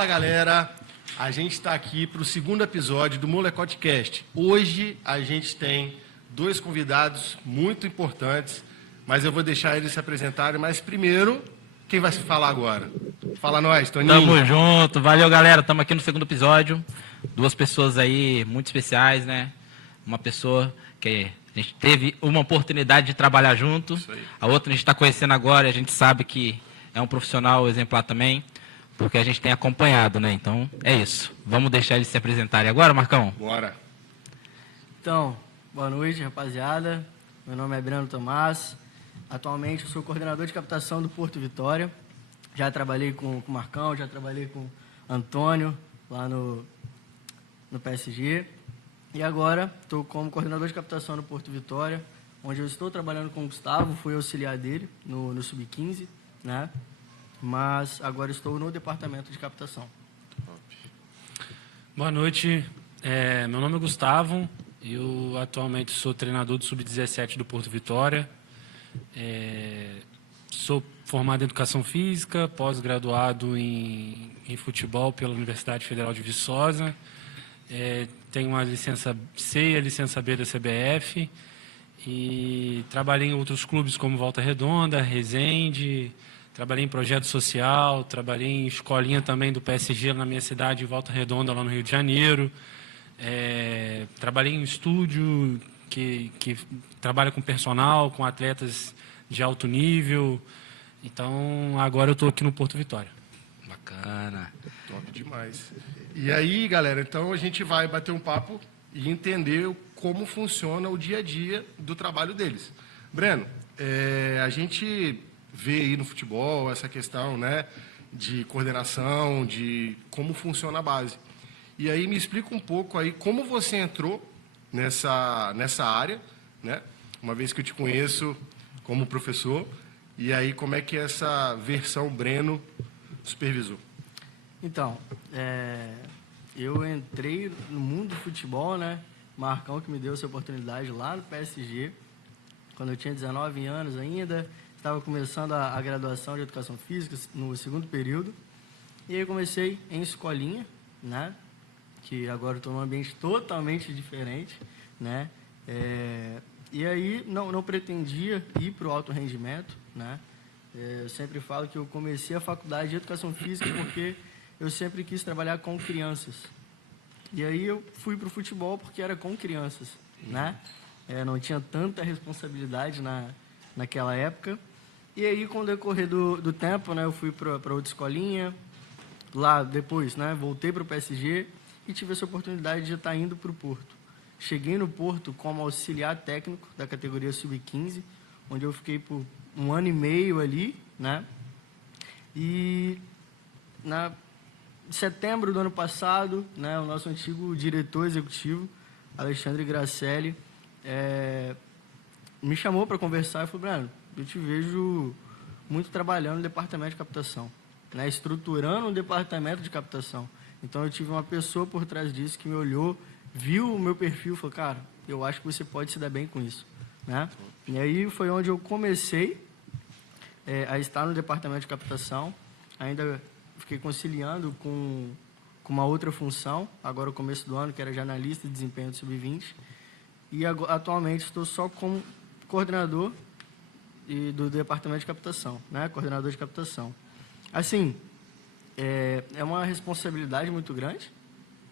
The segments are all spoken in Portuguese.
Fala, galera! A gente está aqui para o segundo episódio do Molecotecast. Hoje a gente tem dois convidados muito importantes, mas eu vou deixar eles se apresentarem. Mas primeiro, quem vai se falar agora? Fala nós, Toninho. Tamo junto, valeu, galera. Tamo aqui no segundo episódio. Duas pessoas aí muito especiais, né? Uma pessoa que a gente teve uma oportunidade de trabalhar junto. A outra a gente está conhecendo agora e a gente sabe que é um profissional exemplar também, porque a gente tem acompanhado, né? Então, é isso. Vamos deixar eles se apresentarem agora, Marcão? Bora. Então, boa noite, rapaziada. Meu nome é Breno Tomás. Atualmente eu sou coordenador de captação do Porto Vitória. Já trabalhei com o Marcão, já trabalhei com o Antônio, lá no PSG. E agora estou como coordenador de captação no Porto Vitória, onde eu estou trabalhando com o Gustavo, fui auxiliar dele no Sub-15, né? Mas agora estou no departamento de captação. Boa noite, meu nome é Gustavo, eu atualmente sou treinador do Sub-17 do Porto Vitória, sou formado em Educação Física, pós-graduado em futebol pela Universidade Federal de Viçosa, tenho uma licença C e a licença B da CBF, e trabalhei em outros clubes como Volta Redonda, Resende. Trabalhei em projeto social, trabalhei em escolinha também do PSG na minha cidade, Volta Redonda, lá no Rio de Janeiro. Trabalhei em estúdio que trabalha com personal, com atletas de alto nível. Então, agora eu estou aqui no Porto Vitória. Bacana. Top demais. E aí, galera, então a gente vai bater um papo e entender como funciona o dia a dia do trabalho deles. Breno, a gente vê aí no futebol essa questão, né, de coordenação, de como funciona a base. E aí me explica um pouco aí como você entrou nessa área, né, uma vez que eu te conheço como professor, e aí como é que essa versão Breno supervisou? Então, eu entrei no mundo do futebol, né? Marcão que me deu essa oportunidade lá no PSG, quando eu tinha 19 anos ainda. Estava começando a graduação de Educação Física no segundo período. E aí eu comecei em escolinha, né? Que agora estou num ambiente totalmente diferente, né? E aí não pretendia ir para o alto rendimento, né? Eu sempre falo que eu comecei a faculdade de Educação Física porque eu sempre quis trabalhar com crianças. E aí eu fui para o futebol porque era com crianças, né? Não tinha tanta responsabilidade naquela época. E aí, com o decorrer do tempo, né, eu fui para outra escolinha. Lá, depois, né, voltei para o PSG e tive essa oportunidade de estar indo para o Porto. Cheguei no Porto como auxiliar técnico da categoria Sub-15, onde eu fiquei por 1 ano e meio ali, né? E em setembro do ano passado, né, o nosso antigo diretor executivo, Alexandre Gracelli, me chamou para conversar e falou: Breno, eu te vejo muito trabalhando no departamento de captação, né, estruturando um departamento de captação. Então, eu tive uma pessoa por trás disso que me olhou, viu o meu perfil e falou: cara, eu acho que você pode se dar bem com isso, né? E aí foi onde eu comecei a estar no departamento de captação. Ainda fiquei conciliando com uma outra função, agora no começo do ano, que era de analista de desempenho do Sub-20. E atualmente estou só como coordenador do departamento de captação, né? Coordenador de captação. Assim, é uma responsabilidade muito grande,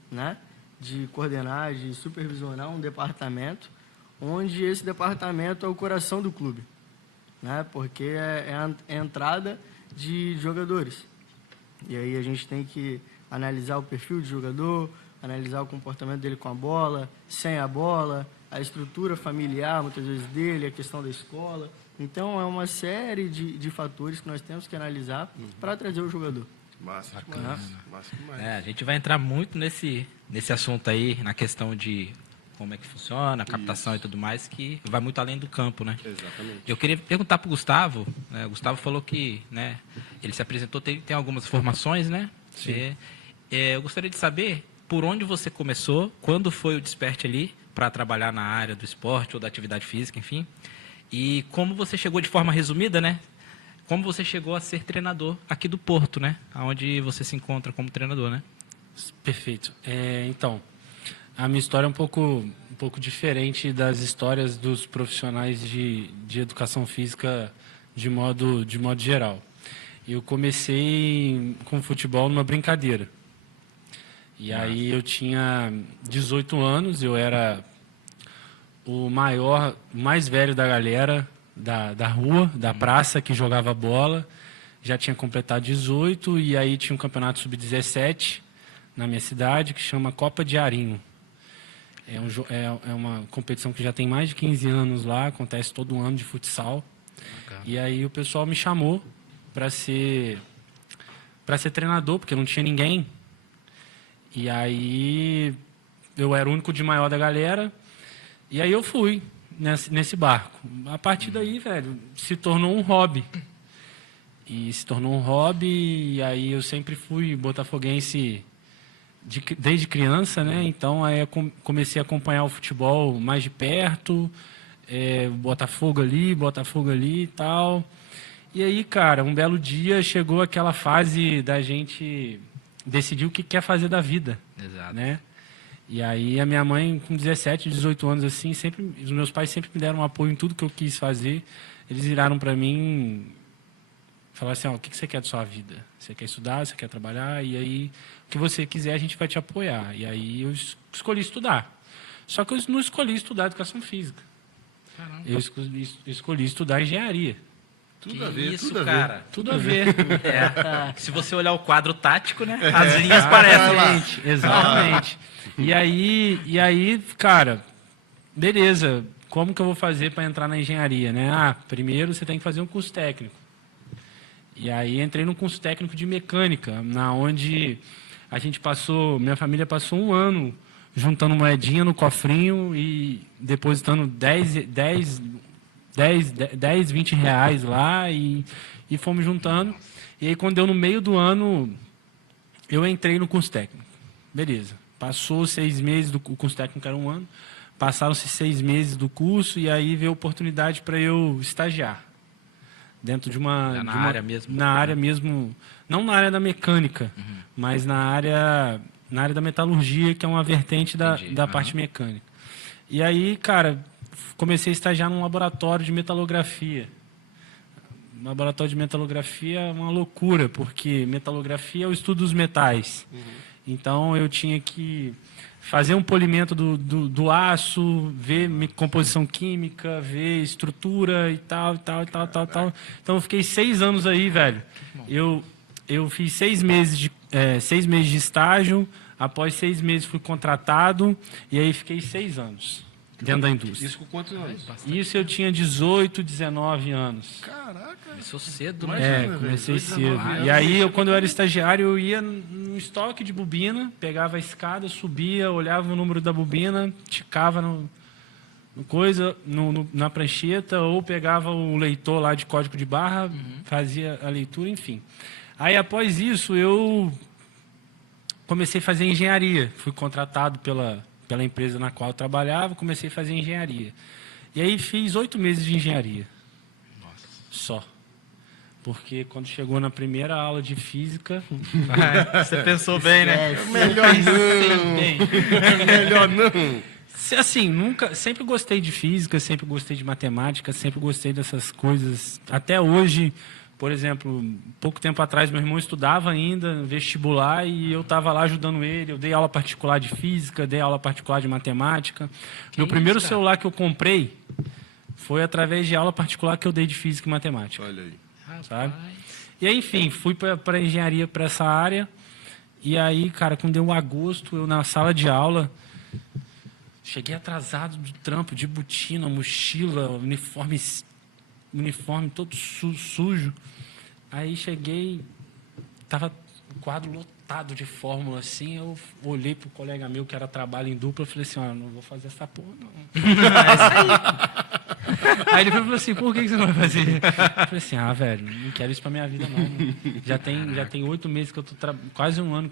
né? De coordenar, de supervisionar um departamento, onde esse departamento é o coração do clube, né? Porque é a entrada de jogadores. E aí a gente tem que analisar o perfil de jogador, analisar o comportamento dele com a bola, sem a bola, a estrutura familiar, muitas vezes, dele, a questão da escola. Então, é uma série de fatores que nós temos que analisar para trazer o jogador. Massa demais. A gente vai entrar muito nesse assunto aí, na questão de como é que funciona, a captação e tudo mais, que vai muito além do campo, né? Exatamente. Eu queria perguntar para o Gustavo, né? O Gustavo falou que, né, ele se apresentou, tem algumas formações, né? Sim. Eu gostaria de saber por onde você começou, quando foi o desperte ali para trabalhar na área do esporte ou da atividade física, enfim, e como você chegou de forma resumida, né? como você chegou a ser treinador aqui do Porto, né? Onde você se encontra como treinador, né? Perfeito. Então, a minha história é um pouco diferente das histórias dos profissionais de educação física de modo geral. Eu comecei com futebol numa brincadeira. E aí eu tinha 18 anos, eu era o mais velho da galera da rua, da praça, que jogava bola. Já tinha completado 18 e aí tinha um campeonato sub-17 na minha cidade que chama Copa de Arinho. É uma competição que já tem mais de 15 anos lá, acontece todo ano de futsal. E aí o pessoal me chamou para ser treinador, porque não tinha ninguém. E aí eu era o único de maior da galera. E aí eu fui nesse barco. A partir daí, velho, se tornou um hobby. E aí eu sempre fui botafoguense desde criança, né? Então aí eu comecei a acompanhar o futebol mais de perto, Botafogo ali e tal. E aí, cara, um belo dia chegou aquela fase da gente decidir o que quer fazer da vida. Exato. Né? E aí a minha mãe, com 17, 18 anos, assim, os meus pais sempre me deram um apoio em tudo que eu quis fazer. Eles viraram para mim e falaram assim, o que você quer da sua vida? Você quer estudar, você quer trabalhar? E aí, o que você quiser, a gente vai te apoiar. E aí eu escolhi estudar. Só que eu não escolhi estudar educação física. Caramba. Eu escolhi estudar engenharia. Tudo a ver, isso, tudo a ver. cara. Tudo a ver. Se você olhar o quadro tático, né? As linhas parecem. Exatamente. E aí, cara, beleza. Como que eu vou fazer para entrar na engenharia, né? Primeiro você tem que fazer um curso técnico. E aí entrei num curso técnico de mecânica, na onde minha família passou um ano juntando moedinha no cofrinho e depositando 10, 20 reais lá e fomos juntando. E aí, quando deu no meio do ano, eu entrei no curso técnico. Beleza. Passou 6 meses, o curso técnico era um ano. Passaram-se 6 meses do curso e aí veio a oportunidade para eu estagiar. Dentro de uma... área mesmo? Na área mesmo, não na área da mecânica, mas na área da metalurgia, que é uma vertente da parte mecânica. E aí, cara, comecei a estagiar num laboratório de metalografia. Um laboratório de metalografia é uma loucura, porque metalografia é o estudo dos metais. Então, eu tinha que fazer um polimento do aço, ver composição química, ver estrutura e tal. Então, eu fiquei 6 anos aí, velho. Eu fiz 6 meses de estágio, após 6 meses fui contratado, e aí fiquei 6 anos dentro da indústria. Isso com quantos anos? Isso eu tinha 18, 19 anos. Caraca. Começou cedo, Imagina, né? Comecei 18, cedo. 19 anos. E aí, quando eu era estagiário, eu ia no estoque de bobina, pegava a escada, subia, olhava o número da bobina, ticava na prancheta, ou pegava o leitor lá de código de barra, fazia a leitura, enfim. Aí, após isso, eu comecei a fazer engenharia. Fui contratado pela empresa na qual eu trabalhava, comecei a fazer engenharia. E aí fiz 8 meses de engenharia. Nossa. Só. Porque quando chegou na primeira aula de física... Você pensou bem, né? Melhor não. Melhor não. Assim, sempre gostei de física, sempre gostei de matemática, sempre gostei dessas coisas. Até hoje, por exemplo, pouco tempo atrás, meu irmão estudava ainda vestibular e eu estava lá ajudando ele. Eu dei aula particular de física, dei aula particular de matemática. Meu primeiro celular que eu comprei foi através de aula particular que eu dei de física e matemática. Olha aí. Sabe? E aí, enfim, fui para engenharia, para essa área. E aí, cara, quando deu agosto, eu na sala de aula, cheguei atrasado do trampo, de botina, mochila, uniforme todo sujo. Aí cheguei, tava o quadro lotado de fórmula assim, eu olhei pro colega meu que era trabalho em dupla, eu falei assim, não vou fazer essa porra não. Aí ele falou assim, por que você não vai fazer? Eu falei assim, velho, não quero isso pra minha vida não. Já tem 8 meses que eu tô quase um ano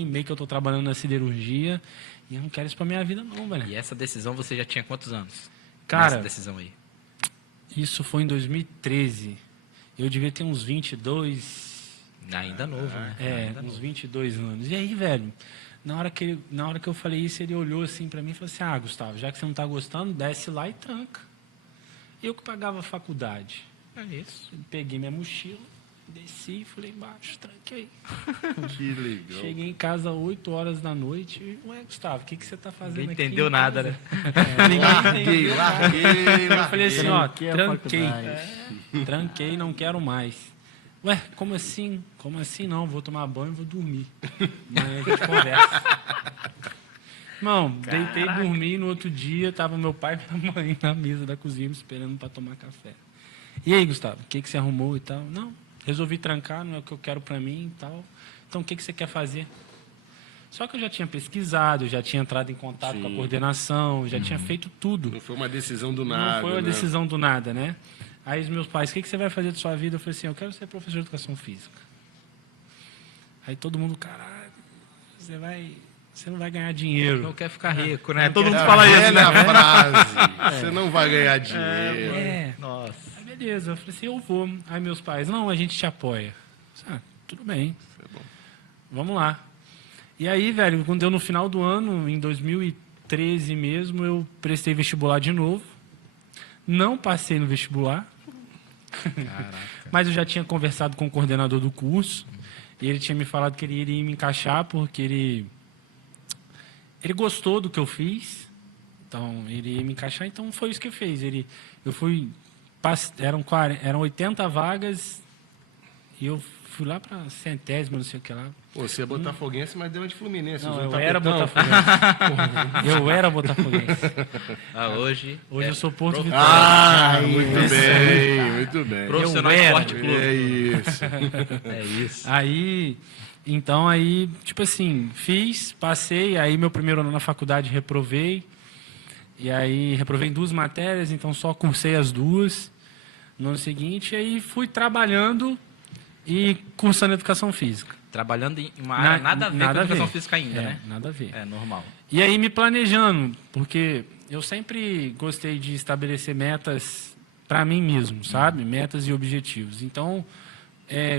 e meio que eu tô trabalhando na siderurgia e eu não quero isso pra minha vida não, velho. E essa decisão você já tinha quantos anos? Cara, essa decisão aí. Isso foi em 2013. Eu devia ter uns 22, Ainda novo, né? Ainda uns novo. 22 anos. E aí, velho, na hora que eu falei isso, ele olhou assim pra mim e falou assim, Gustavo, já que você não tá gostando, desce lá e tranca. Eu que pagava a faculdade. É isso. Peguei minha mochila, desci, fui lá embaixo, tranquei. Que legal. Cheguei em casa às 8 horas da noite. E, ué, Gustavo, o que você tá fazendo Ninguém aqui? entendeu em nada, casa? né? Larguei. Eu falei assim, ó, Tranquei a tranquei. faculdade. Tranquei, não quero mais. Ué, como assim? Como assim não? Vou tomar banho e vou dormir. Amanhã a gente conversa. Irmão, deitei, dormi, no outro dia tava meu pai e minha mãe na mesa da cozinha me esperando para tomar café. E aí, Gustavo, o que você arrumou e tal? Não, resolvi trancar, não é o que eu quero para mim e tal. Então, o que você quer fazer? Só que eu já tinha pesquisado, já tinha entrado em contato com a coordenação, já tinha feito tudo. Não foi uma decisão do nada. Não foi uma né? decisão do nada, né? Aí os meus pais, o que você vai fazer da sua vida? Eu falei assim, eu quero ser professor de educação física. Aí todo mundo, caralho, você não vai ganhar dinheiro. Não quer ficar rico, né? Não Todo quer mundo ficar fala É isso, né? na frase. Você não vai ganhar dinheiro. Nossa. Aí beleza, eu falei assim, eu vou. Aí meus pais, não, a gente te apoia. Eu falei, tudo bem. Vamos lá. E aí, velho, quando deu no final do ano, em 2013 mesmo, eu prestei vestibular de novo. Não passei no vestibular. Mas eu já tinha conversado com o coordenador do curso. E ele tinha me falado que ele iria me encaixar porque ele gostou do que eu fiz. Então, ele ia me encaixar. Então, foi isso que eu fiz. Eram 80 vagas e eu fui lá para centésima, não sei o que lá. Pô, você é botafoguense, mas deu uma de Fluminense. Não, usou eu era tapetão. botafoguense. Eu era botafoguense. Hoje Eu sou Porto Vitória. Ah, muito bem, muito bem. profissional Eu era. esporte clube. É isso. É isso. Aí, tipo assim, passei, aí meu primeiro ano na faculdade reprovei. E aí reprovei em 2 matérias, então só cursei as 2 no ano seguinte. E aí fui trabalhando e cursando educação física. Trabalhando em uma área nada a ver com educação física ainda, né? Nada a ver. É normal. E aí me planejando, porque eu sempre gostei de estabelecer metas para mim mesmo, sabe? Metas e objetivos. Então,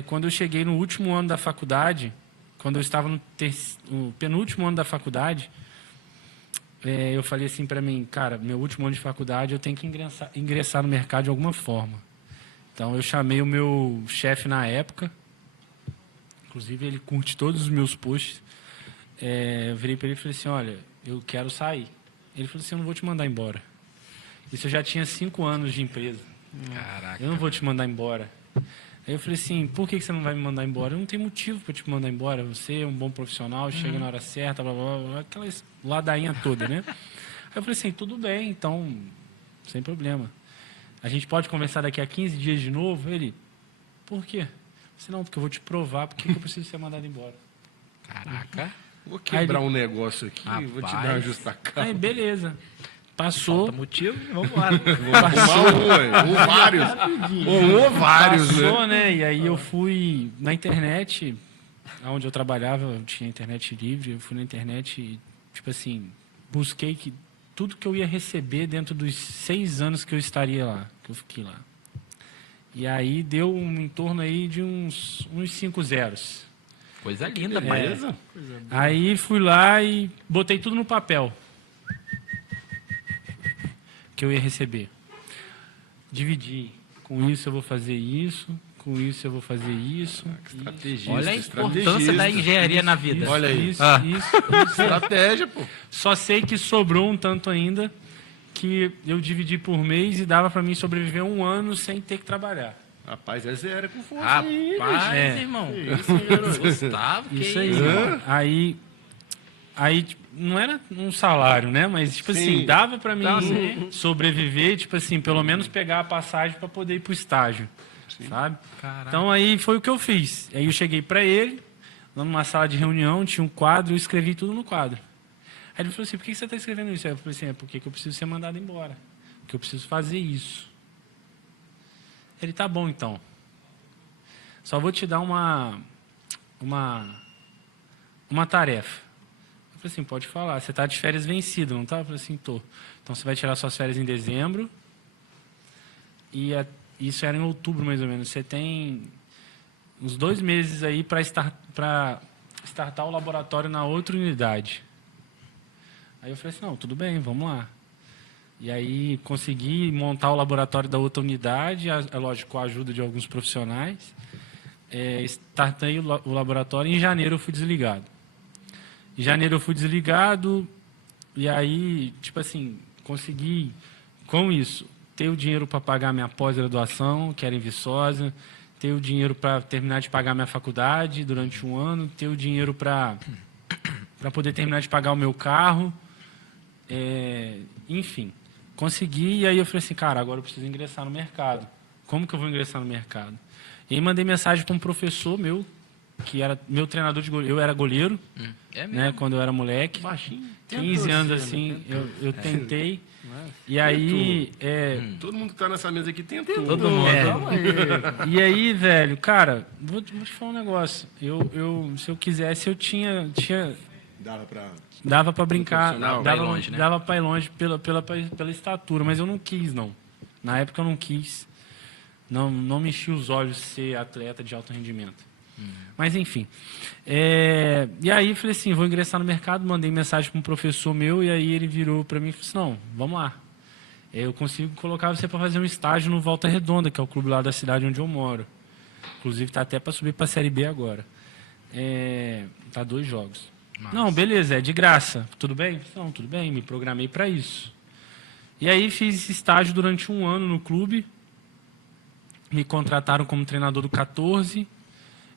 quando eu cheguei no último ano da faculdade, quando eu estava no penúltimo ano da faculdade, eu falei assim para mim, cara, meu último ano de faculdade eu tenho que ingressar no mercado de alguma forma. Então, eu chamei o meu chefe na época, inclusive ele curte todos os meus posts. Eu virei para ele e falei assim, olha, eu quero sair. Ele falou assim, eu não vou te mandar embora. Isso eu já tinha 5 anos de empresa. Caraca. Eu não vou te mandar embora. Aí eu falei assim, por que você não vai me mandar embora? Eu não tenho motivo para te mandar embora. Você é um bom profissional, chega na hora certa, blá, blá, blá, aquela ladainha toda, né? Aí eu falei assim, tudo bem, então, sem problema. A gente pode conversar daqui a 15 dias de novo? Ele, por quê? Eu falei, não, porque eu vou te provar porque eu preciso ser mandado embora. Caraca. Vou quebrar um negócio aqui, vou te dar uma Rapaz. justa Aí, causa. beleza. Passou. Falta motivo, vamos embora. Ou vários. Ou vários, Passou, né? né? E aí eu fui na internet, onde eu trabalhava, eu tinha internet livre, eu fui na internet e, tipo assim, busquei tudo que eu ia receber dentro dos 6 anos que eu estaria lá, que eu fiquei lá. E aí deu em torno aí de uns 5 zeros. Coisa linda, pai. Beleza? Aí fui lá e botei tudo no papel que eu ia receber. Dividi. Com isso eu vou fazer isso, com isso eu vou fazer isso. Estrategista, Olha a importância estrategista. da engenharia na vida. Olha aí. Isso, Ah. isso. Estratégia, pô. Só sei que sobrou um tanto ainda que eu dividi por mês e dava para mim sobreviver 1 ano sem ter que trabalhar. Rapaz, é zero com força aí, Rapaz, É. irmão. Isso, hein, garoto? Gustavo, que Isso aí. isso? Aí tipo, não era um salário, né? Mas, tipo Sim. assim, dava pra mim Dava, sim. sobreviver, tipo assim, pelo menos pegar a passagem pra poder ir pro estágio, sabe? Caraca. Então, aí foi o que eu fiz. Aí eu cheguei pra ele, lá numa sala de reunião, tinha um quadro, eu escrevi tudo no quadro. Aí ele falou assim, por que você tá escrevendo isso? Aí eu falei assim, é porque eu preciso ser mandado embora. Porque eu preciso fazer isso. Ele, tá bom, então. Só vou te dar uma tarefa. Eu falei assim, pode falar. Você está de férias vencido, não está? Eu falei assim, tô. Então você vai tirar suas férias em dezembro e isso era em outubro, mais ou menos. Você tem uns 2 meses aí para startar o laboratório na outra unidade. Aí eu falei assim, não, tudo bem, vamos lá. E aí consegui montar o laboratório da outra unidade, é lógico, com a ajuda de alguns profissionais. Startei o laboratório e em janeiro eu fui desligado. Em janeiro eu fui desligado e aí, tipo assim, consegui, com isso, ter o dinheiro para pagar minha pós-graduação, que era em Viçosa, ter o dinheiro para terminar de pagar minha faculdade durante um ano, ter o dinheiro para poder terminar de pagar o meu carro, enfim. Consegui, e aí eu falei assim, cara, agora eu preciso ingressar no mercado. Como que eu vou ingressar no mercado? E aí mandei mensagem para um professor meu, que era meu treinador de goleiro. Eu era goleiro, né, quando eu era moleque. Baixinho. 15 anos assim, eu tentei. E aí... Todo mundo que tá nessa mesa aqui tentou. Todo mundo. E aí, velho, cara, vou te falar um negócio. Se eu quisesse, eu tinha dava para brincar, Dava pra ir longe, né? dava para ir longe pela estatura, mas eu não quis, não. Na época eu não quis. Não me enchi os olhos ser atleta de alto rendimento. Mas, enfim. E aí, falei assim, vou ingressar no mercado, mandei mensagem para um professor meu, e aí ele virou para mim e falou assim, não, vamos lá. Eu consigo colocar você para fazer um estágio no Volta Redonda, que é o clube lá da cidade onde eu moro. Inclusive, está até para subir para a Série B agora. Tá 2 jogos. Nossa. Não, beleza, é de graça. Tudo bem? Não, tudo bem, me programei para isso. E aí, fiz esse estágio durante 1 ano no clube. Me contrataram como treinador do 14.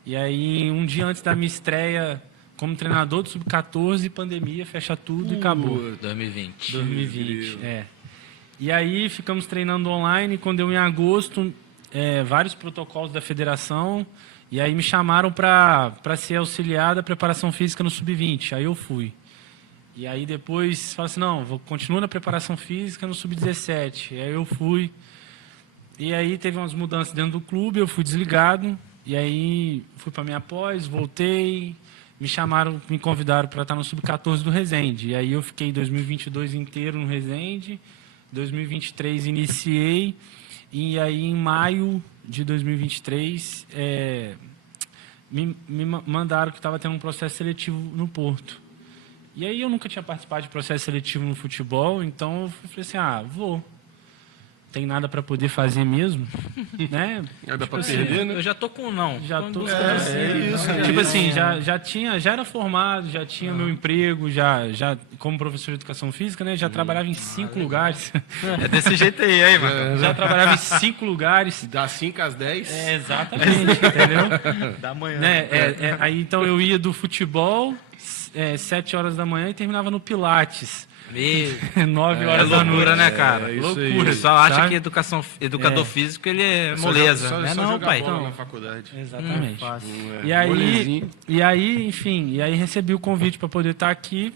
E aí, um dia antes da minha estreia como treinador do Sub-14, pandemia, fecha tudo e acabou. 2020, E aí, ficamos treinando online. Quando deu em agosto, vários protocolos da federação. E aí, me chamaram para ser auxiliar da preparação física no Sub-20. Aí, eu fui. E aí, depois, falaram assim, não, continuo na preparação física no Sub-17. Aí, eu fui. E aí, teve umas mudanças dentro do clube, eu fui desligado. E aí, fui para minha pós, voltei, me convidaram para estar no Sub-14 do Resende. E aí, eu fiquei 2022 inteiro no Resende, 2023 iniciei, e aí, em maio de 2023, me mandaram que estava tendo um processo seletivo no Porto. E aí, eu nunca tinha participado de processo seletivo no futebol, então eu falei assim, vou. Tem nada para poder fazer mesmo, né? Dá para perder, né? Eu já tô com não. Já tô isso. Tipo assim, já era formado, já tinha meu emprego, já como professor de educação física, né? Já trabalhava em 5 lugares. É desse jeito aí, mano. Já trabalhava em 5 lugares. Das 5 às 10. Exatamente, entendeu? Da manhã. Né? Aí então eu ia do futebol 7 horas da manhã e terminava no Pilates. 9 horas da loucura, noite. né, cara? Loucura. O pessoal acha sabe? que educador físico ele é moleza. Só Não, jogar pai. bola na faculdade. Exatamente. Fácil. E aí, enfim, recebi o convite para poder estar aqui.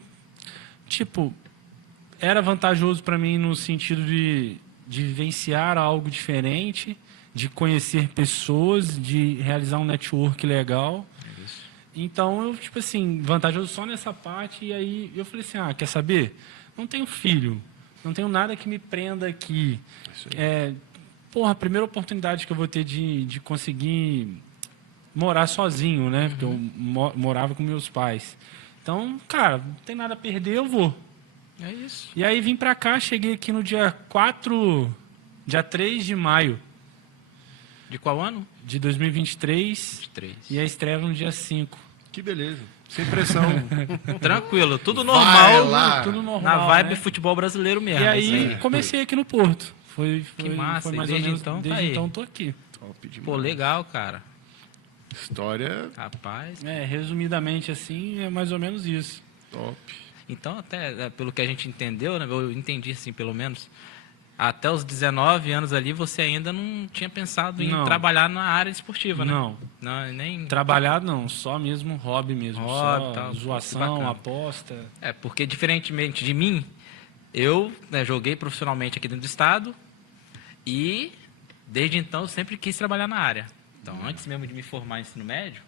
Tipo, era vantajoso para mim no sentido de vivenciar algo diferente, de conhecer pessoas, de realizar um network legal. Então, eu, tipo assim, vantajoso só nessa parte. E aí eu falei assim, quer saber? Não tenho filho, não tenho nada que me prenda aqui. A primeira oportunidade que eu vou ter de conseguir morar sozinho, né? Porque eu morava com meus pais. Então, cara, não tem nada a perder, eu vou. É isso. E aí vim pra cá, cheguei aqui no dia 3 de maio. De qual ano? De 2023. 23. E a estreia no dia 5. Que beleza. Sem pressão. Tranquilo, tudo Vai normal. lá. Tudo normal, Na vibe né? futebol brasileiro mesmo. E aí isso comecei aqui no Porto. Foi massa, foi mais e desde ou menos, então tá desde aí. então tô aqui. Top demais. Pô, legal, cara. História Rapaz. Resumidamente assim, é mais ou menos isso. top. Então, até pelo que a gente entendeu, né? Eu entendi assim, pelo menos. Até os 19 anos ali, você ainda não tinha pensado em Não. trabalhar na área esportiva, né? Não. Nem... Trabalhar não, só mesmo hobby mesmo. Hobby, só tal, zoação, bacana. aposta. Porque diferentemente de mim, eu joguei profissionalmente aqui dentro do estado e desde então eu sempre quis trabalhar na área. Então, antes mesmo de me formar em ensino médio,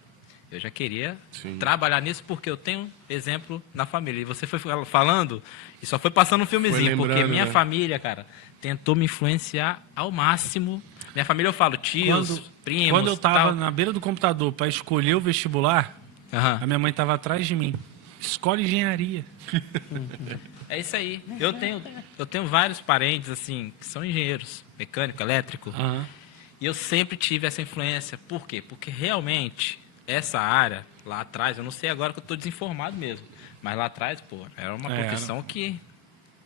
Eu já queria Sim. trabalhar nisso porque eu tenho exemplo na família. E você foi falando e só foi passando um filmezinho, porque lembrando, minha né? família, cara, tentou me influenciar ao máximo. Minha família, eu falo, tios, primos, Quando eu tava tal. na beira do computador para escolher o vestibular, Aham. a minha mãe tava atrás de mim. Escolhe engenharia. É isso aí. Eu tenho vários parentes, assim, que são engenheiros, mecânico, elétrico. Aham. E eu sempre tive essa influência. Por quê? Porque realmente essa área, lá atrás, eu não sei agora que eu estou desinformado mesmo, mas lá atrás, pô, era uma profissão que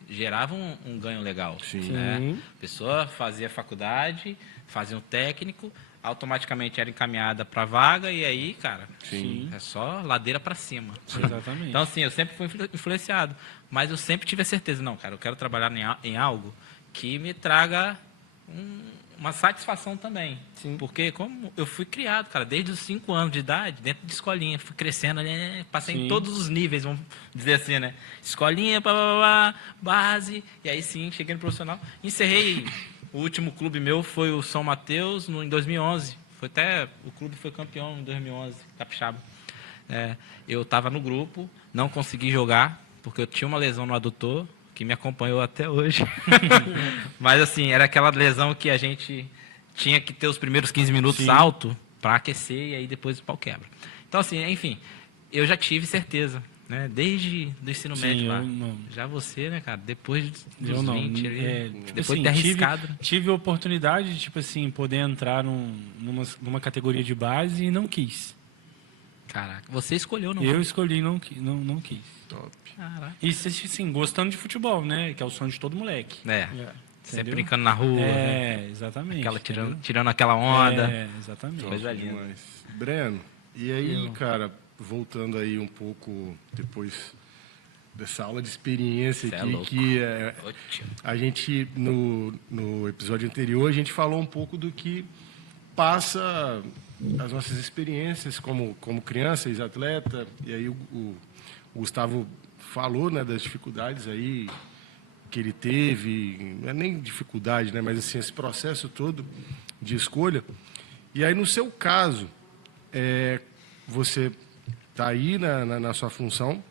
gerava um ganho legal. Sim. Né? A pessoa fazia faculdade, fazia um técnico, automaticamente era encaminhada para vaga e aí, cara, Sim. é só ladeira para cima. Exatamente. Então, assim, eu sempre fui influenciado, mas eu sempre tive a certeza, não, cara, eu quero trabalhar em algo que me traga uma satisfação também. Sim. Porque como eu fui criado, cara, desde os 5 anos de idade, dentro de escolinha, fui crescendo ali, passei em Sim. todos os níveis, vamos dizer assim, né? Escolinha, base, e aí sim, cheguei no profissional. Encerrei, o último clube meu foi o São Mateus em 2011. O clube foi campeão em 2011, capixaba. Eu estava no grupo, não consegui jogar, porque eu tinha uma lesão no adutor, que me acompanhou até hoje. Mas, assim, era aquela lesão que a gente tinha que ter os primeiros 15 minutos alto para aquecer e aí depois o pau quebra. Então, assim, enfim, eu já tive certeza, né? Desde o ensino médio lá. Não. Já você, né, cara? Depois dos Eu não. 20 ali, depois Assim, de ter arriscado. tive a oportunidade de, tipo assim, poder entrar numa categoria de base e não quis. Caraca, você escolheu, não? Eu escolhi e não quis. Top. Caraca. E, assim, gostando de futebol, né? Que é o sonho de todo moleque. Sempre Entendeu? brincando na rua, né? Exatamente. Aquela entendeu? tirando aquela onda. Exatamente. Coisa linda. Demais. Breno, e aí, cara, voltando aí um pouco depois dessa aula de experiência Cê é aqui, louco. que Ô, tio. a gente, no episódio anterior, a gente falou um pouco do que passa as nossas experiências como criança, ex-atleta, e aí o Gustavo falou, né, das dificuldades aí que ele teve, não é nem dificuldade, né, mas assim, esse processo todo de escolha. E aí, no seu caso, você está aí na sua função,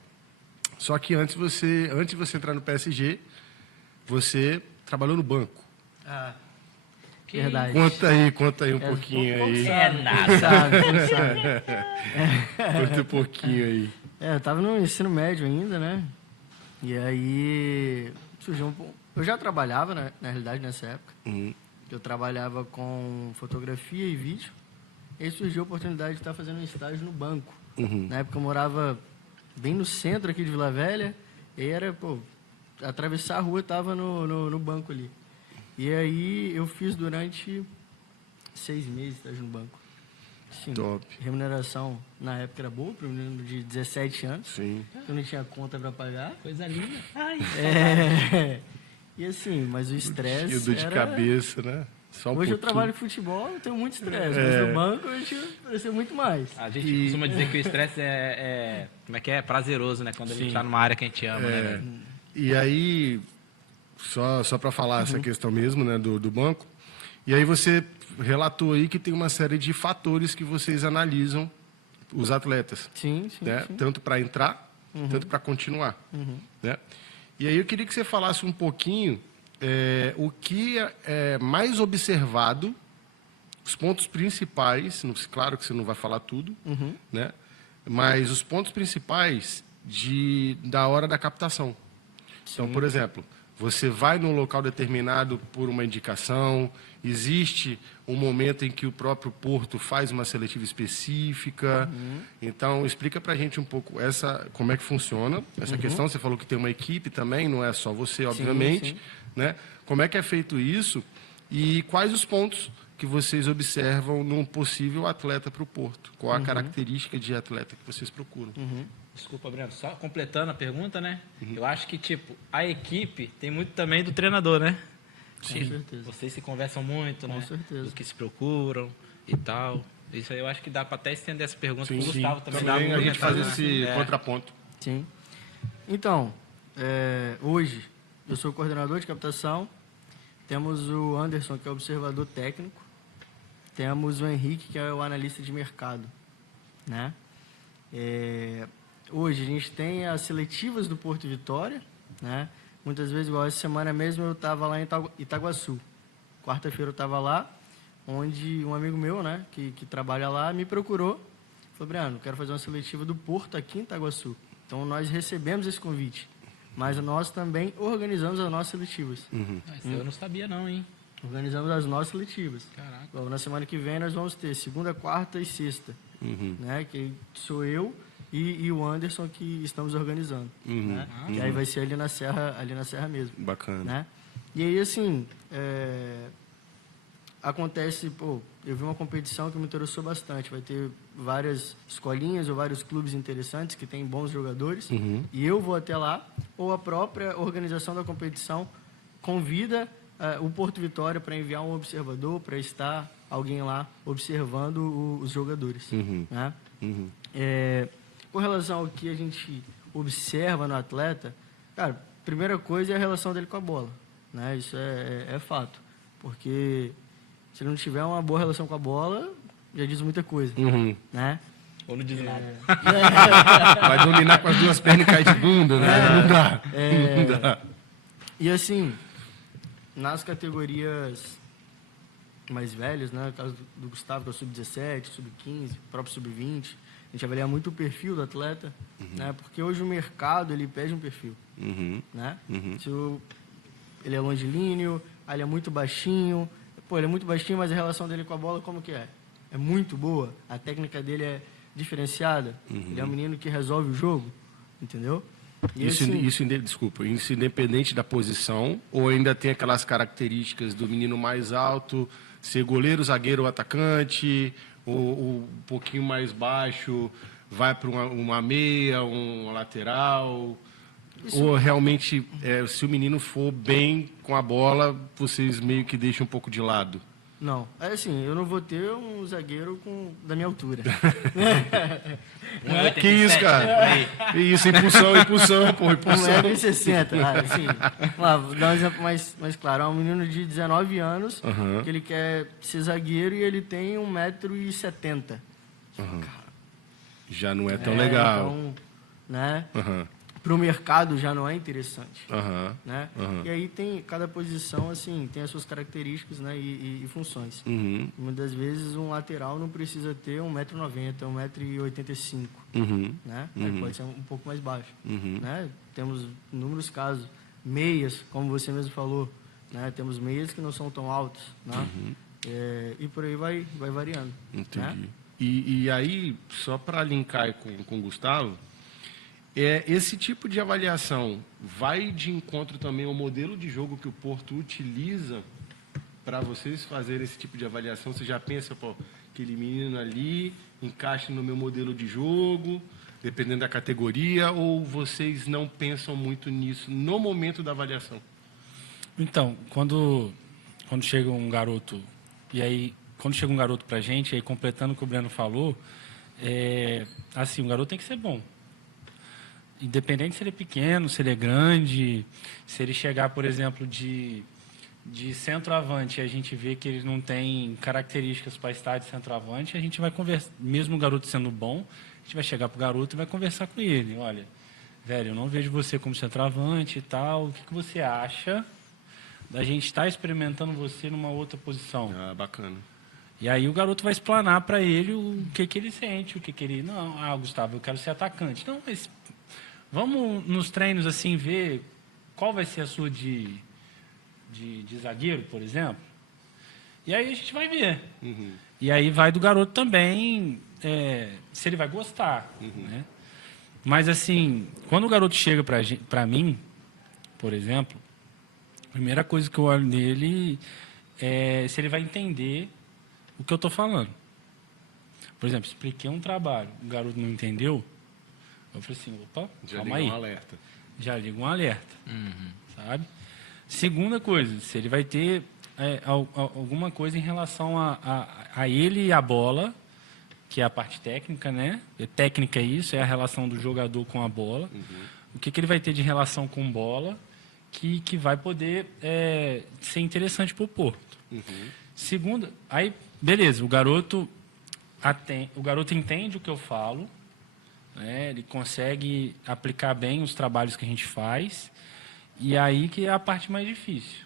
só que antes de você entrar no PSG, você trabalhou no banco. Verdade. Conta aí um pouquinho aí. Pouco sabe. Conta um pouquinho aí. Eu tava no ensino médio ainda, né? E aí surgiu eu já trabalhava, na realidade, nessa época. Uhum. Eu trabalhava com fotografia e vídeo. E aí surgiu a oportunidade de estar fazendo um estágio no banco. Uhum. Na época eu morava bem no centro aqui de Vila Velha. E era, atravessar a rua, estava no banco ali. E aí eu fiz durante 6 meses estágio no banco. Sim, Top. remuneração na época era boa, para um menino de 17 anos. Sim. Eu não tinha conta para pagar. Coisa linda. Ai, E assim, mas o estresse E o dor de cabeça, né? Só um Hoje eu pouquinho. trabalho com futebol, eu tenho muito estresse, mas no banco eu tinha parecia muito mais. a gente costuma dizer que o estresse como é que é? Prazeroso, né? Quando a gente tá numa área que a gente ama, né, velho? E aí, só para falar essa questão mesmo, né, do banco, e aí você relatou aí que tem uma série de fatores que vocês analisam os atletas, Sim. né? Tanto para entrar, tanto para continuar, né? E aí eu queria que você falasse um pouquinho o que é mais observado, os pontos principais, claro que você não vai falar tudo, né? Mas os pontos principais da hora da captação. Então, por exemplo, você vai num local determinado por uma indicação, existe um momento em que o próprio Porto faz uma seletiva específica. Então, explica para a gente um pouco como é que funciona essa questão. Você falou que tem uma equipe também, não é só você, obviamente. sim. Né? Como é que é feito isso e quais os pontos que vocês observam num possível atleta para o Porto? Qual a característica de atleta que vocês procuram? Desculpa, Breno, só completando a pergunta, né? Eu acho que, a equipe tem muito também do treinador, né? Com certeza. Vocês se conversam muito, né? Com certeza. Do que se procuram e tal. Isso aí eu acho que dá para até estender essa pergunta para o Gustavo também. Também a gente faz né? esse contraponto. Sim. Então, hoje eu sou coordenador de captação, temos o Anderson, que é observador técnico, temos o Henrique, que é o analista de mercado, né? Hoje a gente tem as seletivas do Porto Vitória, né? Muitas vezes, igual essa semana mesmo, eu estava lá em Itaguaçu. Quarta-feira eu estava lá, onde um amigo meu, né, que trabalha lá, me procurou. Falou, Breno, quero fazer uma seletiva do Porto aqui em Itaguaçu. Então, nós recebemos esse convite. Mas nós também organizamos as nossas seletivas. Isso eu não sabia não, hein? Organizamos as nossas seletivas. Caraca. Igual na semana que vem nós vamos ter segunda, quarta e sexta. Né? Que sou eu e o Anderson que estamos organizando. Né? E aí vai ser ali na Serra mesmo. Bacana. Né? E aí, assim, acontece, eu vi uma competição que me interessou bastante. Vai ter várias escolinhas ou vários clubes interessantes que têm bons jogadores. E eu vou até lá, ou a própria organização da competição convida o Porto Vitória para enviar um observador, para estar alguém lá observando os jogadores. Né? Com relação ao que a gente observa no atleta, cara, primeira coisa é a relação dele com a bola. Né? Isso é fato. Porque se ele não tiver uma boa relação com a bola, já diz muita coisa. Né? Ou não diz nada. Vai dominar com as duas pernas e cair de bunda, né? Não dá. Não dá. E assim, nas categorias mais velhas, né, no caso do Gustavo, que é o sub-17, sub-15, próprio sub-20, a gente avalia muito o perfil do atleta, né, porque hoje o mercado ele pede um perfil. Né? Se ele é longilíneo, ele é muito baixinho, ele é muito baixinho, mas a relação dele com a bola como que é? É muito boa, a técnica dele é diferenciada, ele é um menino que resolve o jogo, entendeu? E Desculpa, isso independente da posição, ou ainda tem aquelas características do menino mais alto, ser goleiro, zagueiro ou atacante, ou um pouquinho mais baixo, vai para uma meia, uma lateral, ou realmente, se o menino for bem com a bola, vocês meio que deixam um pouco de lado? Não, assim, eu não vou ter um zagueiro da minha altura. Que isso, cara? Que isso, impulsão, pô, impulsão. 1,60 m, assim, vou dar um exemplo mais claro. É um menino de 19 anos, que ele quer ser zagueiro e ele tem 1,70 m. Já não é tão legal. Então, né? Para o mercado já não é interessante. Né? E aí cada posição assim, tem as suas características, né, e funções. Muitas vezes um lateral não precisa ter 1,90 m, 1,85 m. Né? Ele pode ser um pouco mais baixo. Né? Temos inúmeros casos. Meias, como você mesmo falou. Né? Temos meias que não são tão altos. Né? E por aí vai variando. Entendi. Né? E aí, só para linkar com o Gustavo, esse tipo de avaliação vai de encontro também ao modelo de jogo que o Porto utiliza para vocês fazerem esse tipo de avaliação? Você já pensa, aquele menino ali encaixa no meu modelo de jogo, dependendo da categoria, ou vocês não pensam muito nisso no momento da avaliação? Então, quando chega um garoto, e aí, quando chega um garoto para a gente, aí completando o que o Breno falou, assim, o garoto tem que ser bom. Independente se ele é pequeno, se ele é grande, se ele chegar, por exemplo, de centroavante e a gente vê que ele não tem características para estar de centroavante, a gente vai conversar, mesmo o garoto sendo bom, a gente vai chegar para o garoto e vai conversar com ele. Olha, velho, eu não vejo você como centroavante e tal, o que você acha da gente estar experimentando você numa outra posição? Bacana. E aí o garoto vai explanar para ele o que ele sente, o que ele... Não, Gustavo, eu quero ser atacante. Não, mas... Vamos nos treinos assim ver qual vai ser a sua de zagueiro, por exemplo. E aí a gente vai ver. E aí vai do garoto também se ele vai gostar. Né? Mas assim, quando o garoto chega para mim, por exemplo, a primeira coisa que eu olho nele é se ele vai entender o que eu estou falando. Por exemplo, expliquei um trabalho, o garoto não entendeu. Eu falei assim, opa, calma aí. Já liga um alerta. Sabe? Segunda coisa, se ele vai ter alguma coisa em relação a ele e a bola, que é a parte técnica, né? Técnica é isso, é a relação do jogador com a bola. O que ele vai ter de relação com bola que vai poder ser interessante para o Porto. Segunda, aí, beleza, o garoto entende o que eu falo, né? Ele consegue aplicar bem os trabalhos que a gente faz, e aí que é a parte mais difícil.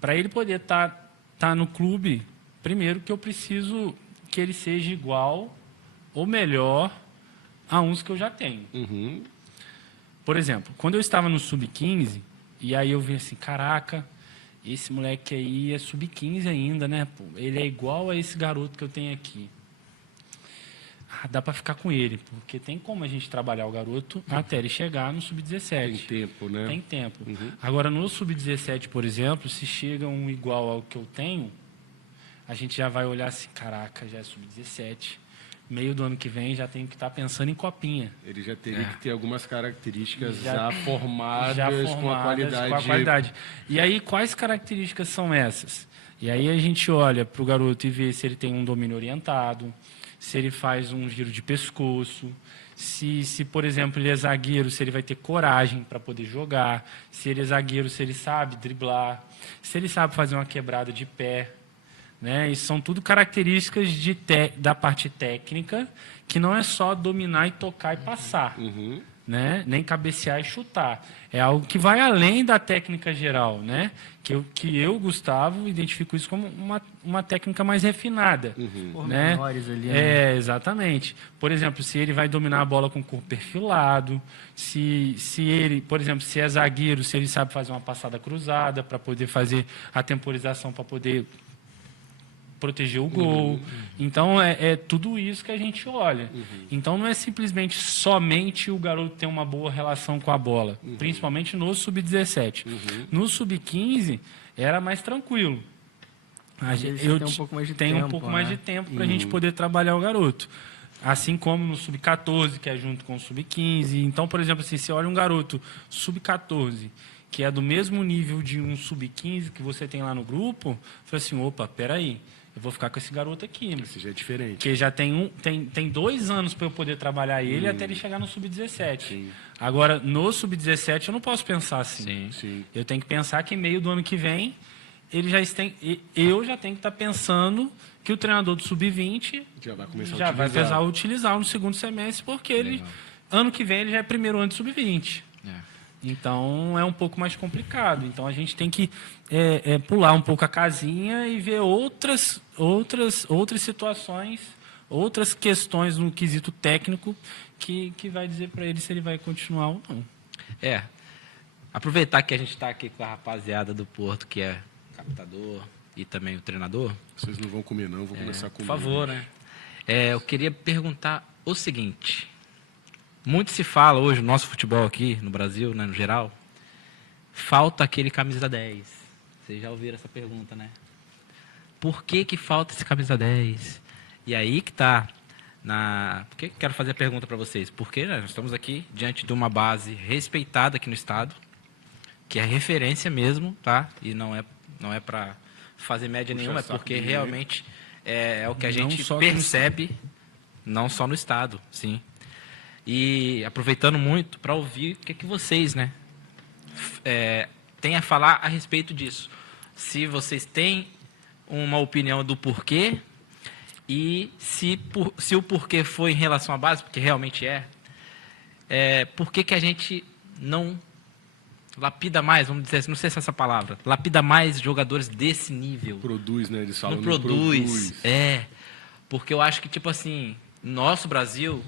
Para ele poder tá no clube, primeiro que eu preciso que ele seja igual ou melhor a uns que eu já tenho. Uhum. Por exemplo, quando eu estava no Sub-15, e aí eu vi assim, caraca, esse moleque aí é Sub-15 ainda, né? Pô, ele é igual a esse garoto que eu tenho aqui. Dá para ficar com ele, porque tem como a gente trabalhar o garoto até ele chegar no Sub-17. Tem tempo, né? Tem tempo. Uhum. Agora, no Sub-17, por exemplo, se chega um igual ao que eu tenho, a gente já vai olhar assim, caraca, já é Sub-17. Meio do ano que vem já tenho que estar pensando em copinha. Ele já teria que ter algumas características Já- já formadas, com a com a qualidade. qualidade. E aí, quais características são essas? E aí a gente olha para o garoto e vê se ele tem um domínio orientado, se ele faz um giro de pescoço, se por exemplo, ele é zagueiro, se ele vai ter coragem para poder jogar, se ele é zagueiro, se ele sabe driblar, se ele sabe fazer uma quebrada de pé. Né? Isso são tudo características da parte técnica, que não é só dominar e tocar e passar, Uhum. né? Nem cabecear e chutar. É algo que vai além da técnica geral, né? Que eu Gustavo, identifico isso como uma técnica mais refinada. Por Né? menores ali, né? Exatamente. Por exemplo, se ele vai dominar a bola com o corpo perfilado, se ele, por exemplo, se é zagueiro, se ele sabe fazer uma passada cruzada para poder fazer a temporização, para poder proteger o gol. Então, é tudo isso que a gente olha. Então, não é simplesmente somente o garoto ter uma boa relação com a bola, principalmente no Sub-17. No Sub-15, era mais tranquilo. vezes você tem um pouco mais de tenho um tempo, pouco mais né? de tempo para a gente poder trabalhar o garoto. Assim como no Sub-14, que é junto com o Sub-15. Então, por exemplo, assim, você olha um garoto Sub-14, que é do mesmo nível de um Sub-15 que você tem lá no grupo, fala assim, opa, peraí, eu vou ficar com esse garoto aqui. Esse já é diferente. Porque já tem 2 anos para eu poder trabalhar ele até ele chegar no Sub-17. Agora, no Sub-17, eu não posso pensar assim. Sim. Eu tenho que pensar que meio do ano que vem, eu já tenho que estar pensando que o treinador do Sub-20 Já vai começar já a vai utilizar. precisar utilizar no segundo semestre, porque ele, ano que vem ele já é primeiro ano de Sub-20. Então, é um pouco mais complicado. Então, a gente tem que pular um pouco a casinha e ver outras situações, outras questões no quesito técnico que vai dizer para ele se ele vai continuar ou não. Aproveitar que a gente está aqui com a rapaziada do Porto, que é captador e também o treinador. Vocês não vão comer, não. Eu vou começar a Por comer. favor, né? Eu queria perguntar o seguinte. Muito se fala hoje no nosso futebol aqui, no Brasil, né, no geral, falta aquele camisa 10. Vocês já ouviram essa pergunta, né? Por que falta esse camisa 10? E aí que está Por que quero fazer a pergunta para vocês? Porque nós estamos aqui diante de uma base respeitada aqui no estado, que é referência mesmo, tá? E não é para fazer média nenhuma, é porque realmente é o que a gente percebe, não só no estado, sim. E aproveitando muito para ouvir o que vocês, né, têm a falar a respeito disso. Se vocês têm uma opinião do porquê e se o porquê foi em relação à base, porque realmente por que a gente não lapida mais, vamos dizer assim, não sei se é essa palavra, lapida mais jogadores desse nível. Produz, né? Eles falam Não produz. Porque eu acho que, tipo assim, nosso Brasil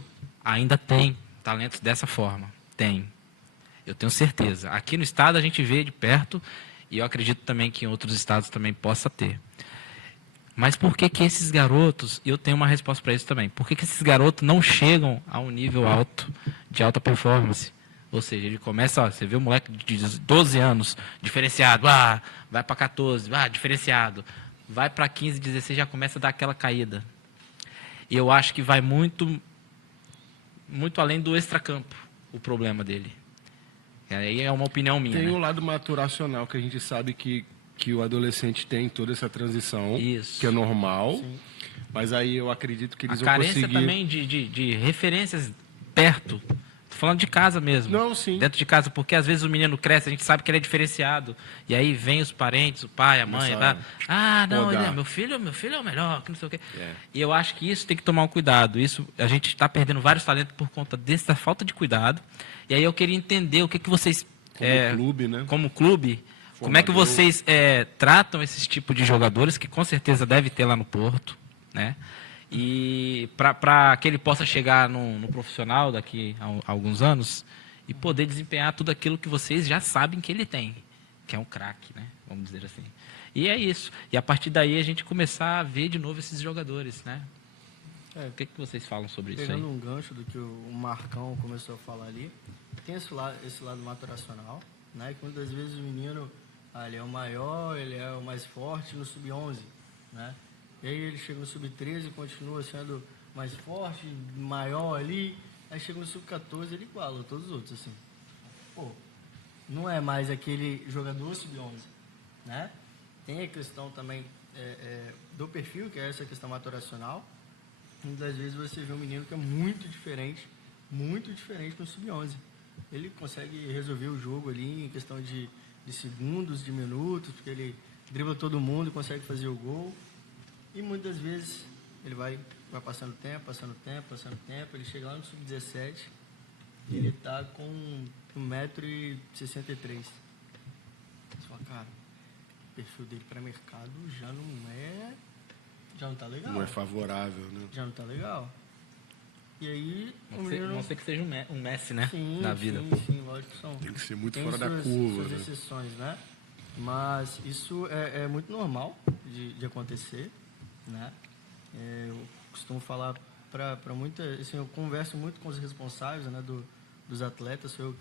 ainda tem talentos dessa forma. Tem. Eu tenho certeza. Aqui no estado a gente vê de perto e eu acredito também que em outros estados também possa ter. Mas por que esses garotos, e eu tenho uma resposta para isso também, por que esses garotos não chegam a um nível alto, de alta performance? Ou seja, ele começa, você vê o moleque de 12 anos, diferenciado, vai para 14, diferenciado, vai para 15, 16, já começa a dar aquela caída. E eu acho que vai muito além do extracampo, o problema dele. Aí é uma opinião minha. Tem né? um lado maturacional que a gente sabe que o adolescente tem toda essa transição, Isso. que é normal. Sim. Mas aí eu acredito que eles a vão carência conseguir... também de referências perto. Tô falando de casa mesmo. Não, sim. Dentro de casa, porque às vezes o menino cresce, a gente sabe que ele é diferenciado. E aí vem os parentes, o pai, a mãe, Começa ah, não, podar. meu filho é o melhor, que não sei o quê. É. E eu acho que isso tem que tomar um cuidado. Isso, a gente está perdendo vários talentos por conta dessa falta de cuidado. E aí eu queria entender o que vocês... Como clube, né? Como clube, como é que Formador. vocês tratam esse tipo de jogadores, que com certeza deve ter lá no Porto, né? E para que ele possa chegar no profissional daqui a alguns anos e poder desempenhar tudo aquilo que vocês já sabem que ele tem, que é um craque, né? Vamos dizer assim. E é isso. E a partir daí a gente começar a ver de novo esses jogadores, né? O que vocês falam sobre isso aí? Pegando um gancho do que o Marcão começou a falar ali, tem esse lado maturacional, né? Que muitas vezes o menino, ele é o maior, ele é o mais forte no sub-11, né? E aí ele chega no sub-13 e continua sendo mais forte, maior ali. Aí chega no sub-14 ele iguala todos os outros, assim. Pô, não é mais aquele jogador sub-11, né? Tem a questão também do perfil, que é essa questão maturacional. Muitas vezes você vê um menino que é muito diferente no sub-11. Ele consegue resolver o jogo ali em questão de segundos, de minutos, porque ele dribla todo mundo e consegue fazer o gol. E muitas vezes ele vai passando tempo, ele chega lá no sub-17 e ele tá com 1,63 m. Você fala, cara, o perfil dele para mercado já não tá legal. Não é favorável, né? Já não tá legal. E aí, o Não menino... sei que seja um Messi, né? Sim, na vida. Sim, lógico que são. Tem que ser muito Tem fora da suas curva, né? exceções, né? Mas isso é muito normal de acontecer, né? Eu costumo falar para muita... Assim, eu converso muito com os responsáveis, né, dos atletas, sou eu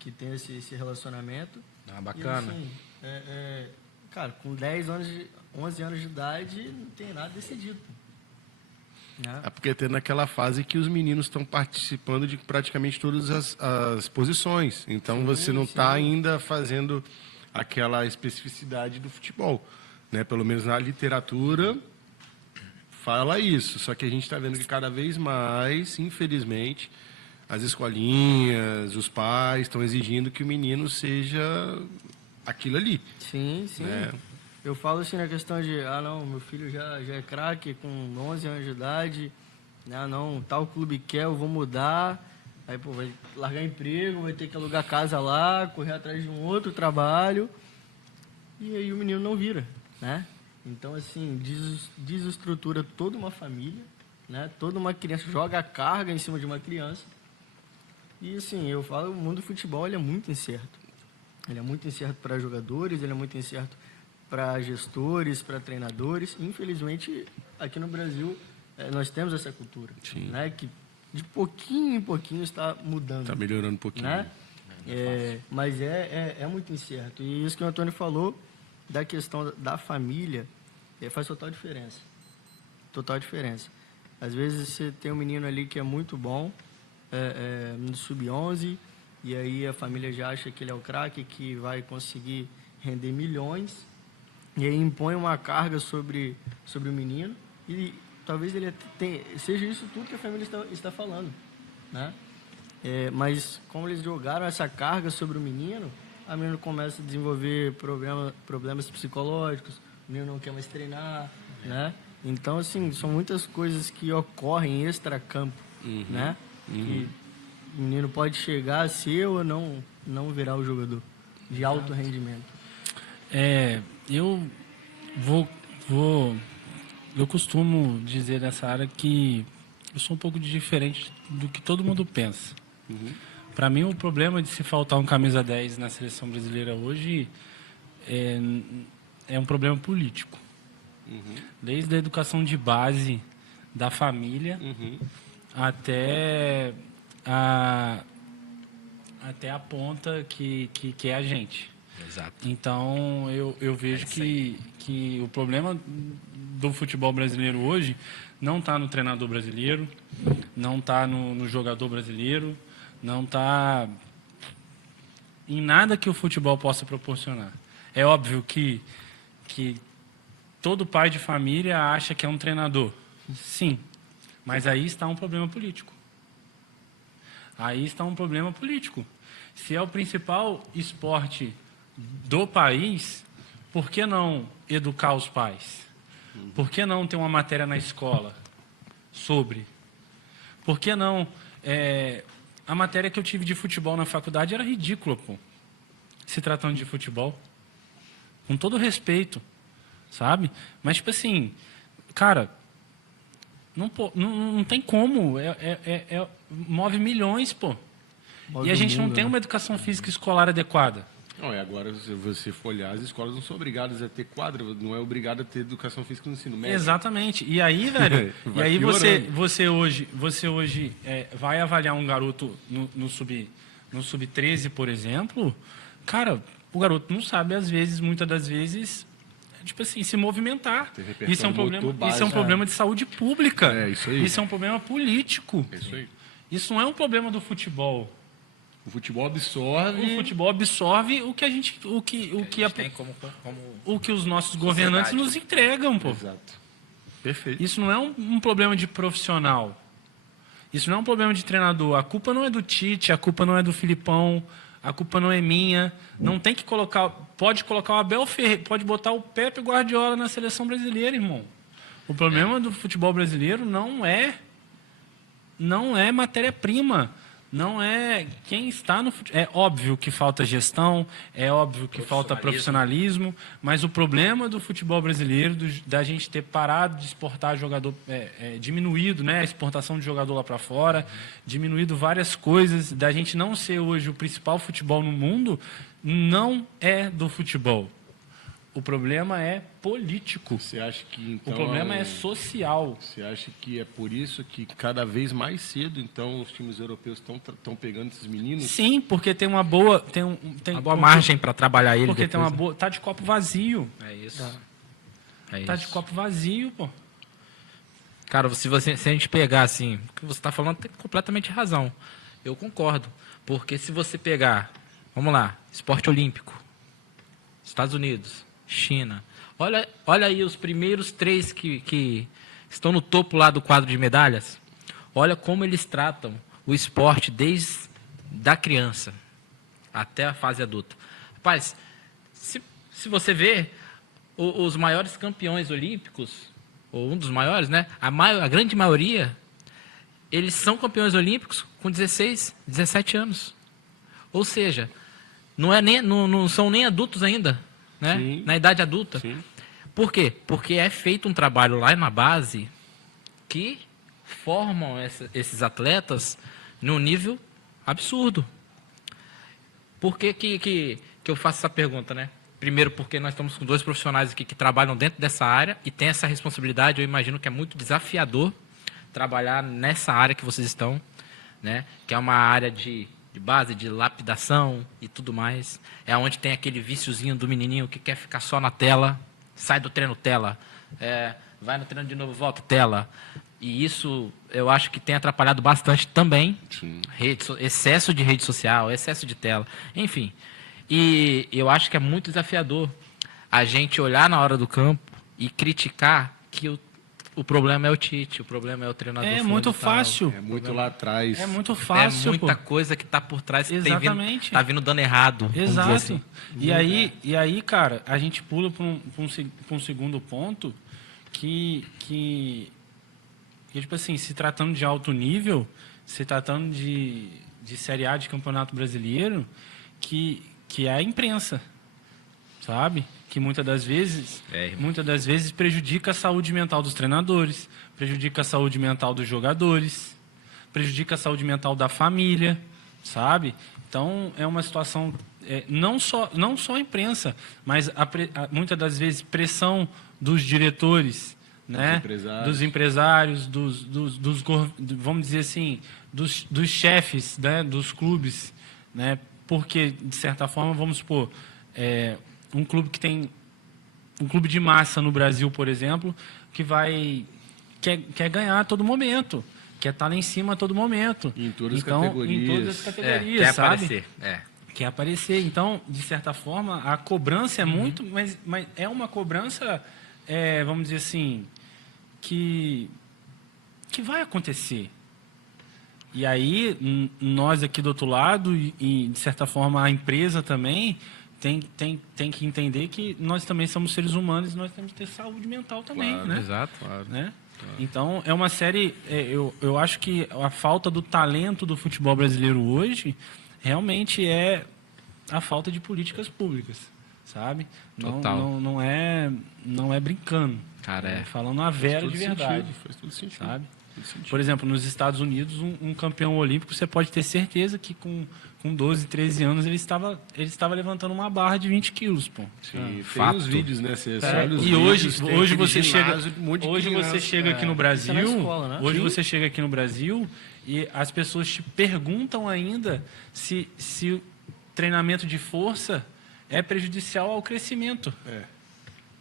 que tenho esse relacionamento. Ah, bacana. E, assim, cara, com 11 anos de idade, não tem nada decidido. Né? É porque tem naquela fase que os meninos estão participando de praticamente todas as posições. Então você não está ainda fazendo aquela especificidade do futebol. Né? Pelo menos na literatura fala isso. Só que a gente está vendo que cada vez mais, infelizmente, as escolinhas, os pais estão exigindo que o menino seja aquilo ali. Sim. Né? Eu falo assim na questão de, não, meu filho já é craque com 11 anos de idade, não, tal clube quer, eu vou mudar, aí, pô, vai largar emprego, vai ter que alugar casa lá, correr atrás de um outro trabalho, e aí o menino não vira, né? Então, assim, desestrutura toda uma família, né? Toda uma criança joga a carga em cima de uma criança, e assim, eu falo, o mundo do futebol, ele é muito incerto. Ele é muito incerto para jogadores, ele é muito incerto para gestores, para treinadores. Infelizmente, aqui no Brasil, nós temos essa cultura, né? Que de pouquinho em pouquinho está mudando. Está melhorando um pouquinho. Né? Mas é muito incerto. E isso que o Antônio falou, da questão da família, faz total diferença. Total diferença. Às vezes você tem um menino ali que é muito bom, no sub-11, e aí a família já acha que ele é o craque, que vai conseguir render milhões, e aí impõe uma carga sobre o menino, e talvez ele seja isso tudo que a família está falando, né? Mas como eles jogaram essa carga sobre o menino, a menina começa a desenvolver problemas psicológicos, o menino não quer mais treinar, né? Então, assim, são muitas coisas que ocorrem extra-campo, né? Que o menino pode chegar a ser ou não virar o jogador de alto rendimento. Eu costumo dizer nessa área que eu sou um pouco diferente do que todo mundo pensa. Para mim, o problema de se faltar um camisa 10 na seleção brasileira hoje é um problema político. Desde a educação de base da família até a ponta que é a gente. Exato. Então, eu vejo que o problema do futebol brasileiro hoje não está no treinador brasileiro, não está no jogador brasileiro, não está em nada que o futebol possa proporcionar. É óbvio que todo pai de família acha que é um treinador. Sim, mas aí está um problema político. Aí está um problema político. Se é o principal esporte do país, por que não educar os pais? Por que não ter uma matéria na escola sobre? Por que não... a matéria que eu tive de futebol na faculdade era ridícula, pô. Se tratando de futebol. Com todo respeito, sabe? Mas, tipo assim, cara, não tem como. Move milhões, pô. Move E a gente o mundo, não tem né? uma educação física escolar adequada. Não, e agora, se você for olhar, as escolas não são obrigadas a ter quadra, não é obrigado a ter educação física no ensino médio. Exatamente. E aí, velho, e aí piorando. você hoje vai avaliar um garoto no sub-13, por exemplo, cara, o garoto não sabe, às vezes, muitas das vezes, tipo assim, se movimentar. Tem repertório Isso é um problema, motor isso é um básico. problema de saúde pública. É, isso aí. Isso é um problema político. É isso aí. Isso não é um problema do futebol. O futebol absorve. O futebol absorve o que a gente, o que tem como o que os nossos governantes nos entregam, pô. Exato. Perfeito. Isso não é um problema de profissional. Isso não é um problema de treinador. A culpa não é do Tite, a culpa não é do Filipão, a culpa não é minha. Não tem que colocar... Pode colocar o Abel Ferreira, pode botar o Pepe Guardiola na seleção brasileira, irmão. O problema do futebol brasileiro não é matéria-prima. Não é quem está no futebol. É óbvio que falta gestão, é óbvio que falta profissionalismo, mas o problema do futebol brasileiro, da gente ter parado de exportar jogador, diminuído, né, a exportação de jogador lá para fora, diminuído várias coisas, da gente não ser hoje o principal futebol no mundo, não é do futebol. O problema é político. Você acha que então, O problema é social. Você acha que é por isso que cada vez mais cedo, então, os times europeus estão pegando esses meninos? Sim, porque tem uma boa... Tem uma boa margem para trabalhar ele Porque depois, tem uma né? boa... Tá de copo vazio. É isso. É Tá isso. de copo vazio, pô. Cara, se a gente pegar assim, o que você está falando tem completamente razão. Eu concordo. Porque se você pegar, vamos lá, esporte olímpico, Estados Unidos, China. Olha aí os primeiros 3 que estão no topo lá do quadro de medalhas. Olha como eles tratam o esporte desde da criança até a fase adulta. Rapaz, se você vê os maiores campeões olímpicos, ou um dos maiores, né? A grande maioria, eles são campeões olímpicos com 16, 17 anos. Ou seja, não são nem adultos ainda, né? Sim. Na idade adulta. Sim. Por quê? Porque é feito um trabalho lá na base que formam esses atletas num nível absurdo. Por que eu faço essa pergunta, né? Primeiro, porque nós estamos com 2 profissionais aqui que trabalham dentro dessa área e tem essa responsabilidade. Eu imagino que é muito desafiador trabalhar nessa área que vocês estão, né? Que é uma área de base, de lapidação e tudo mais. É onde tem aquele viciozinho do menininho que quer ficar só na tela, sai do treino tela, vai no treino de novo, volta tela. E isso eu acho que tem atrapalhado bastante também. Sim. Excesso de rede social, excesso de tela, enfim. E eu acho que é muito desafiador a gente olhar na hora do campo e criticar que o problema é o Tite, o problema é o treinador. É muito fácil. É muito lá atrás. É muito É fácil, muita pô. coisa que está por trás que Exatamente. tá vindo dando errado. vamos dizer Exato. assim. E aí, cara, a gente pula para um segundo ponto que, tipo assim, se tratando de alto nível, se tratando de Série A de Campeonato Brasileiro, que é a imprensa, sabe? Que muitas das vezes prejudica a saúde mental dos treinadores, prejudica a saúde mental dos jogadores, prejudica a saúde mental da família, sabe? Então, é uma situação, não só a imprensa, mas muitas das vezes pressão dos diretores, né? Dos empresários, vamos dizer assim, dos chefes, né? Dos clubes, né? Porque, de certa forma, vamos supor, um clube que tem um clube de massa no Brasil, por exemplo, que quer ganhar a todo momento, quer estar lá em cima a todo momento. Em todas as Então, categorias. em todas as categorias, quer sabe? aparecer. Quer aparecer. Então, de certa forma, a cobrança é muito, mas é uma cobrança, vamos dizer assim, que vai acontecer. E aí, nós aqui do outro lado, e de certa forma a empresa também, tem que entender que nós também somos seres humanos e nós temos que ter saúde mental também, Claro, né? Exato. Né? Então, é uma série... eu acho que a falta do talento do futebol brasileiro hoje realmente é a falta de políticas públicas, sabe? Total. Não é brincando. Cara, Falando a vera de verdade. Faz todo sentido. Sabe? Todo sentido. Por exemplo, nos Estados Unidos, um campeão olímpico, você pode ter certeza que com 12, 13 anos ele estava levantando uma barra de 20 quilos, pô. Sim, tem fato. os vídeos, né? Você olha os E hoje, vídeos, tem hoje aquele você chega, ginásio, um monte de hoje criança. você chega aqui no Brasil, Isso é na escola, né? hoje Sim. você chega aqui no Brasil e as pessoas te perguntam ainda se o treinamento de força é prejudicial ao crescimento.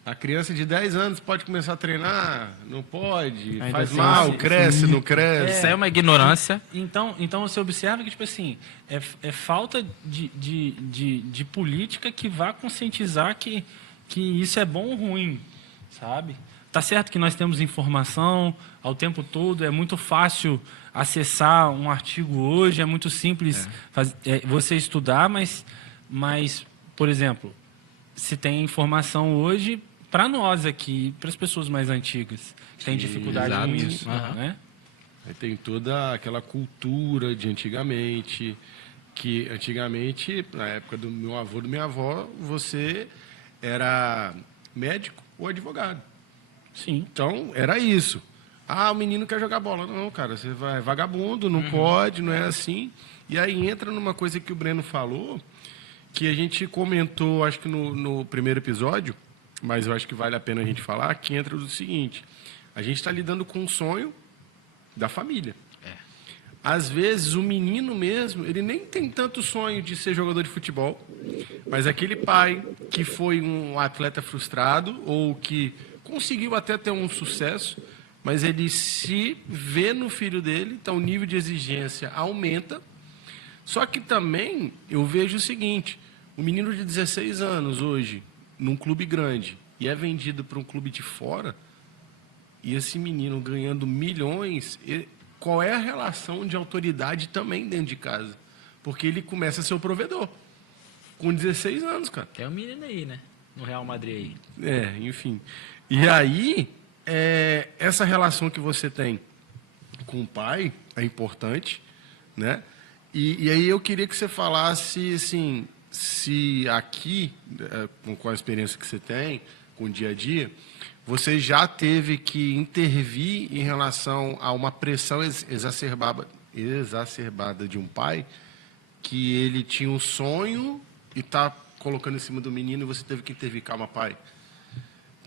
A criança de 10 anos pode começar a treinar? Não pode? Ainda Faz assim, mal, sim. cresce, não cresce? Isso aí é uma ignorância. Então você observa que, tipo assim, é falta de política que vá conscientizar que isso é bom ou ruim, sabe? Tá certo que nós temos informação ao tempo todo, é muito fácil acessar um artigo hoje, é muito simples você estudar, mas, por exemplo, se tem informação hoje para nós aqui, para as pessoas mais antigas, que têm dificuldade exato. com isso, Aham. né? Aí tem toda aquela cultura de antigamente, que antigamente, na época do meu avô e da minha avó, você era médico ou advogado. Sim. Então, era isso. Ah, o menino quer jogar bola. Não, cara, você vai vagabundo, não pode, não é assim. E aí entra numa coisa que o Breno falou, que a gente comentou, acho que no primeiro episódio, mas eu acho que vale a pena a gente falar, que entra o seguinte: a gente está lidando com um sonho da família. Às vezes, o menino mesmo, ele nem tem tanto sonho de ser jogador de futebol, mas aquele pai que foi um atleta frustrado ou que conseguiu até ter um sucesso, mas ele se vê no filho dele, então o nível de exigência aumenta. Só que também eu vejo o seguinte: um menino de 16 anos hoje, num clube grande, e é vendido para um clube de fora, e esse menino ganhando milhões, qual é a relação de autoridade também dentro de casa? Porque ele começa a ser o provedor, com 16 anos, cara. Tem um menino aí, né? No Real Madrid aí. Enfim. E aí, essa relação que você tem com o pai é importante, né? E aí eu queria que você falasse, assim, se aqui, com a experiência que você tem, com o dia a dia, você já teve que intervir em relação a uma pressão exacerbada de um pai, que ele tinha um sonho e está colocando em cima do menino e você teve que intervir. Calma, pai.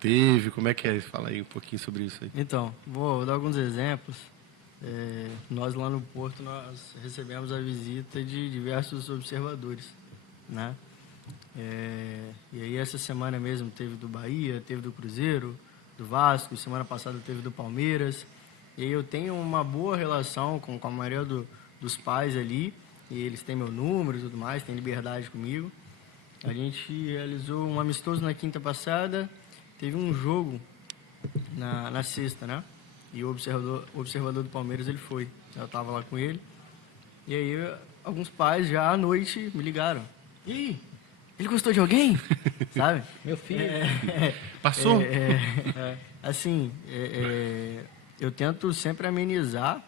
Teve, como é que é? Fala aí um pouquinho sobre isso aí. Então, vou dar alguns exemplos. Nós lá no Porto, nós recebemos a visita de diversos observadores, né? E aí essa semana mesmo teve do Bahia, teve do Cruzeiro, do Vasco, semana passada teve do Palmeiras. E aí eu tenho uma boa relação com a maioria dos pais ali, e eles têm meu número e tudo mais, têm liberdade comigo. A gente realizou um amistoso na quinta passada, teve um jogo na sexta, né? E o observador do Palmeiras, ele foi. Eu estava lá com ele. E aí, alguns pais já à noite me ligaram. E aí, ele gostou de alguém? Sabe? Meu filho. Passou? Assim, eu tento sempre amenizar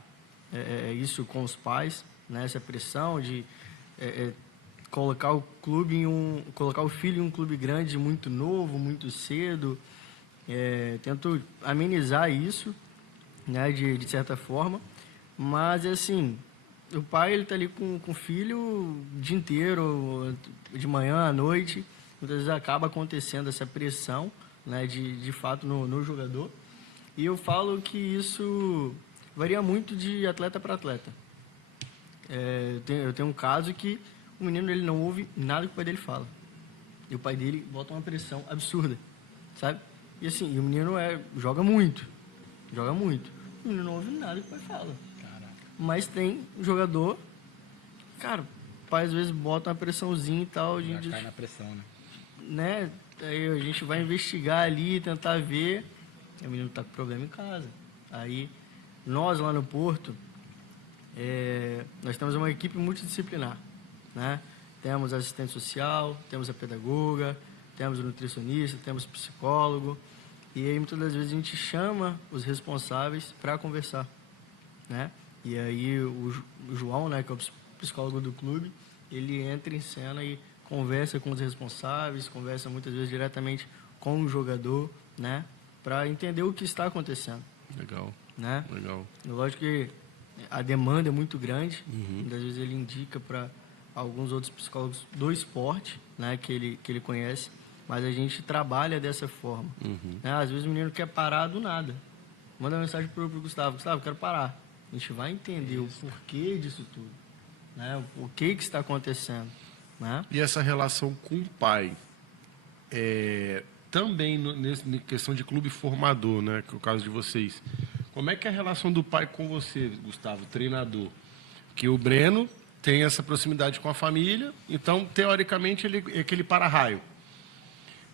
isso com os pais, né? Essa pressão de colocar o clube colocar o filho em um clube grande muito novo, muito cedo. Tento amenizar isso, né, de certa forma, mas assim, o pai ele tá ali com o filho o dia inteiro, de manhã à noite, muitas vezes acaba acontecendo essa pressão, né, de fato no jogador, e eu falo que isso varia muito de atleta para atleta. Eu tenho um caso que o menino ele não ouve nada que o pai dele fala, e o pai dele bota uma pressão absurda, sabe? E assim, o menino joga muito. O menino não ouve nada que o pai fala. Caraca. Mas tem um jogador, cara, o pai às vezes bota uma pressãozinha e tal. A gente, cai na pressão, né? né? Aí a gente vai investigar ali, tentar ver. E o menino tá com problema em casa. Aí, nós lá no Porto, nós temos uma equipe multidisciplinar, né? Temos assistente social, temos a pedagoga, temos o nutricionista, temos o psicólogo. E aí, muitas das vezes, a gente chama os responsáveis para conversar, né? E aí, o João, né, que é o psicólogo do clube, ele entra em cena e conversa com os responsáveis, conversa muitas vezes diretamente com o jogador, né? Para entender o que está acontecendo. Legal, Né? legal. Lógico que a demanda é muito grande. Muitas vezes ele indica para alguns outros psicólogos do esporte, né, que ele conhece, mas a gente trabalha dessa forma. Né? Às vezes o menino quer parar do nada. Manda uma mensagem pro Gustavo: Gustavo, quero parar. A gente vai entender o porquê disso tudo, né? O que está acontecendo, né? E essa relação com o pai, também na questão de clube formador, né, que é o caso de vocês. Como é que é a relação do pai com você, Gustavo, treinador? Que o Breno tem essa proximidade com a família, então, teoricamente, ele é aquele para-raio.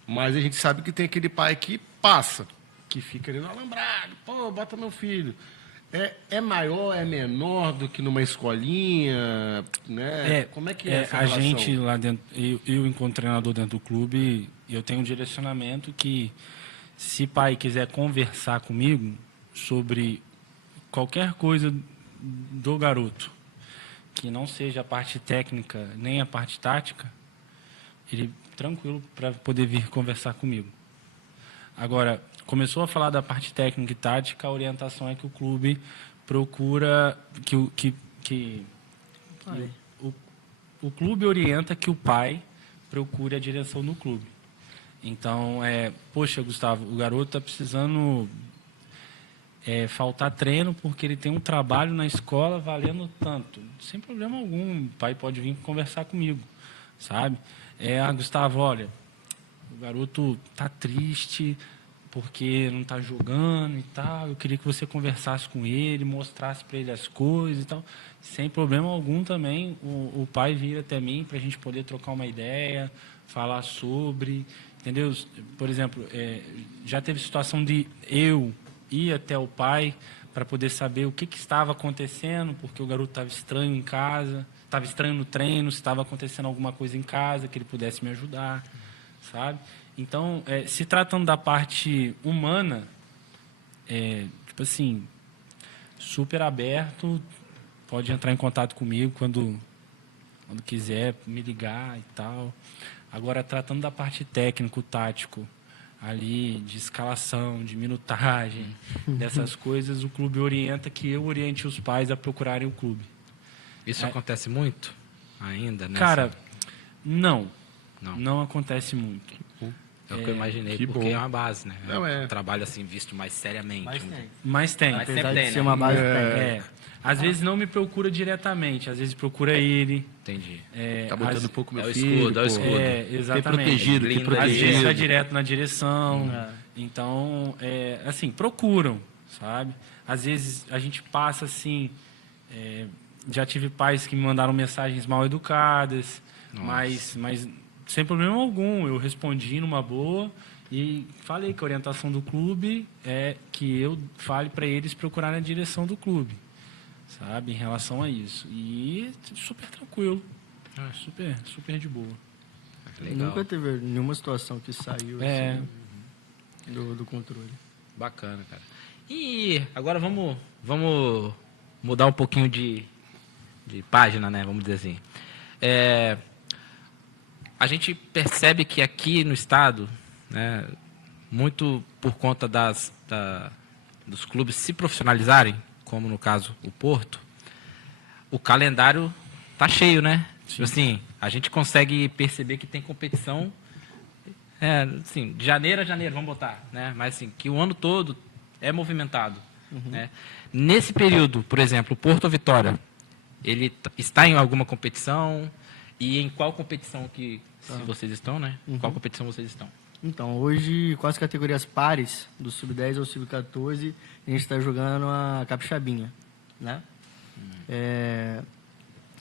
Mas a gente sabe que tem aquele pai que passa, que fica ali no alambrado, pô, bota meu filho. É maior, é menor do que numa escolinha, né? Como é que é essa a relação? gente lá dentro, eu enquanto treinador dentro do clube, eu tenho um direcionamento que, se pai quiser conversar comigo sobre qualquer coisa do garoto, que não seja a parte técnica nem a parte tática, ele tranquilo para poder vir conversar comigo. Agora, começou a falar da parte técnica e tática, a orientação é que o clube procura o clube orienta que o pai procure a direção do clube. Então, poxa, Gustavo, o garoto está precisando faltar treino porque ele tem um trabalho na escola valendo tanto. Sem problema algum, o pai pode vir conversar comigo, sabe? Gustavo, olha, o garoto tá triste porque não tá jogando e tal. Eu queria que você conversasse com ele, mostrasse para ele as coisas e tal. Sem problema algum também, o pai vira até mim para a gente poder trocar uma ideia, falar sobre, entendeu? Por exemplo, já teve situação de eu ir até o pai para poder saber o que estava acontecendo, porque o garoto estava estranho em casa, estava estranho no treino, se estava acontecendo alguma coisa em casa, que ele pudesse me ajudar, sabe? Então, se tratando da parte humana, tipo assim, super aberto, pode entrar em contato comigo quando quiser, me ligar e tal. Agora, tratando da parte técnico-tático, ali, de escalação, de minutagem, dessas coisas, o clube orienta que eu oriente os pais a procurarem o clube. Isso acontece muito ainda, né? Cara, não acontece muito. É o que eu imaginei, que porque bom. é uma base, né? Não, Um trabalho assim visto mais seriamente. Mas tem. Mas tem. Mas Apesar sempre de tem, ser né? uma base técnica. Às vezes não me procura diretamente, às vezes procura ele. Entendi. Tá botando um pouco meu é o filho, escudo, é o pô. escudo. Exatamente. Tem protegido, tem Blinda Às vezes protegido. vai direto na direção. Então, assim, procuram, sabe? Às vezes a gente passa assim. Já tive pais que me mandaram mensagens mal educadas, mas sem problema algum. Eu respondi numa boa e falei que a orientação do clube é que eu fale para eles procurarem a direção do clube, sabe? Em relação a isso. E super tranquilo. Super de boa. Legal. Nunca teve nenhuma situação que saiu assim, do controle. Bacana, cara. E agora vamos mudar um pouquinho de página, né? Vamos dizer assim. A gente percebe que aqui no estado, né, muito por conta dos clubes se profissionalizarem, como no caso o Porto, o calendário tá cheio, né? Tipo assim, a gente consegue perceber que tem competição, assim, de janeiro a janeiro, vamos botar, né? Mas assim, que o ano todo é movimentado, né? Nesse período, por exemplo, o Porto ou Vitória, ele está em alguma competição? E em qual competição que se vocês estão, né? Qual competição vocês estão? Então, hoje, com as categorias pares, do Sub-10 ao Sub-14, a gente está jogando a Capixabinha, né?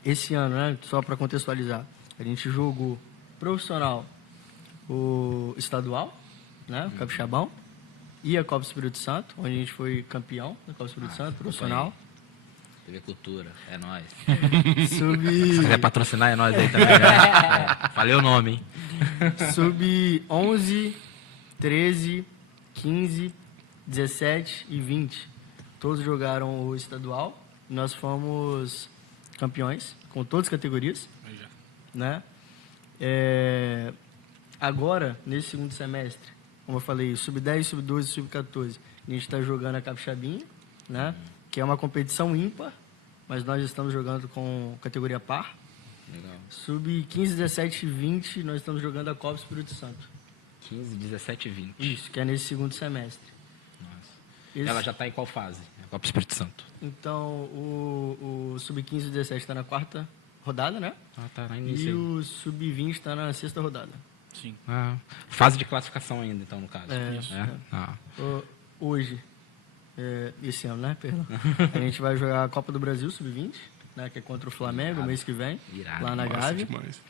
Esse ano, né, só para contextualizar, a gente jogou profissional o estadual, né, o Capixabão, e a Copa Espírito Santo, onde a gente foi campeão da Copa Espírito Santo, profissional. TV Cultura, é nóis. Sub... Se quiser patrocinar, é nóis aí também, né? Falei o nome, hein? Sub 11, 13, 15, 17 e 20. Todos jogaram o estadual. Nós fomos campeões com todas as categorias, né? Agora, nesse segundo semestre, como eu falei, sub-10, sub-12, sub-14, a gente está jogando a Capixabinha, né? Que é uma competição ímpar, mas nós estamos jogando com categoria par. Legal. Sub-15, 17 e 20, nós estamos jogando a Copa Espírito Santo. 15, 17 e 20. Isso, que é nesse segundo semestre. Esse- Ela já tá em qual fase? A Copa Espírito Santo. Então, o Sub-15 e 17 está na quarta rodada, né? Ah, tá na E início. o Sub-20 está na sexta rodada. Sim. Fase de classificação ainda, então, no caso. É, É? Ah, Hoje, esse ano, né? Perdão. A gente vai jogar a Copa do Brasil Sub-20, né? Que é contra o Flamengo, mês que vem, Irado. lá na Massa Gávea. demais.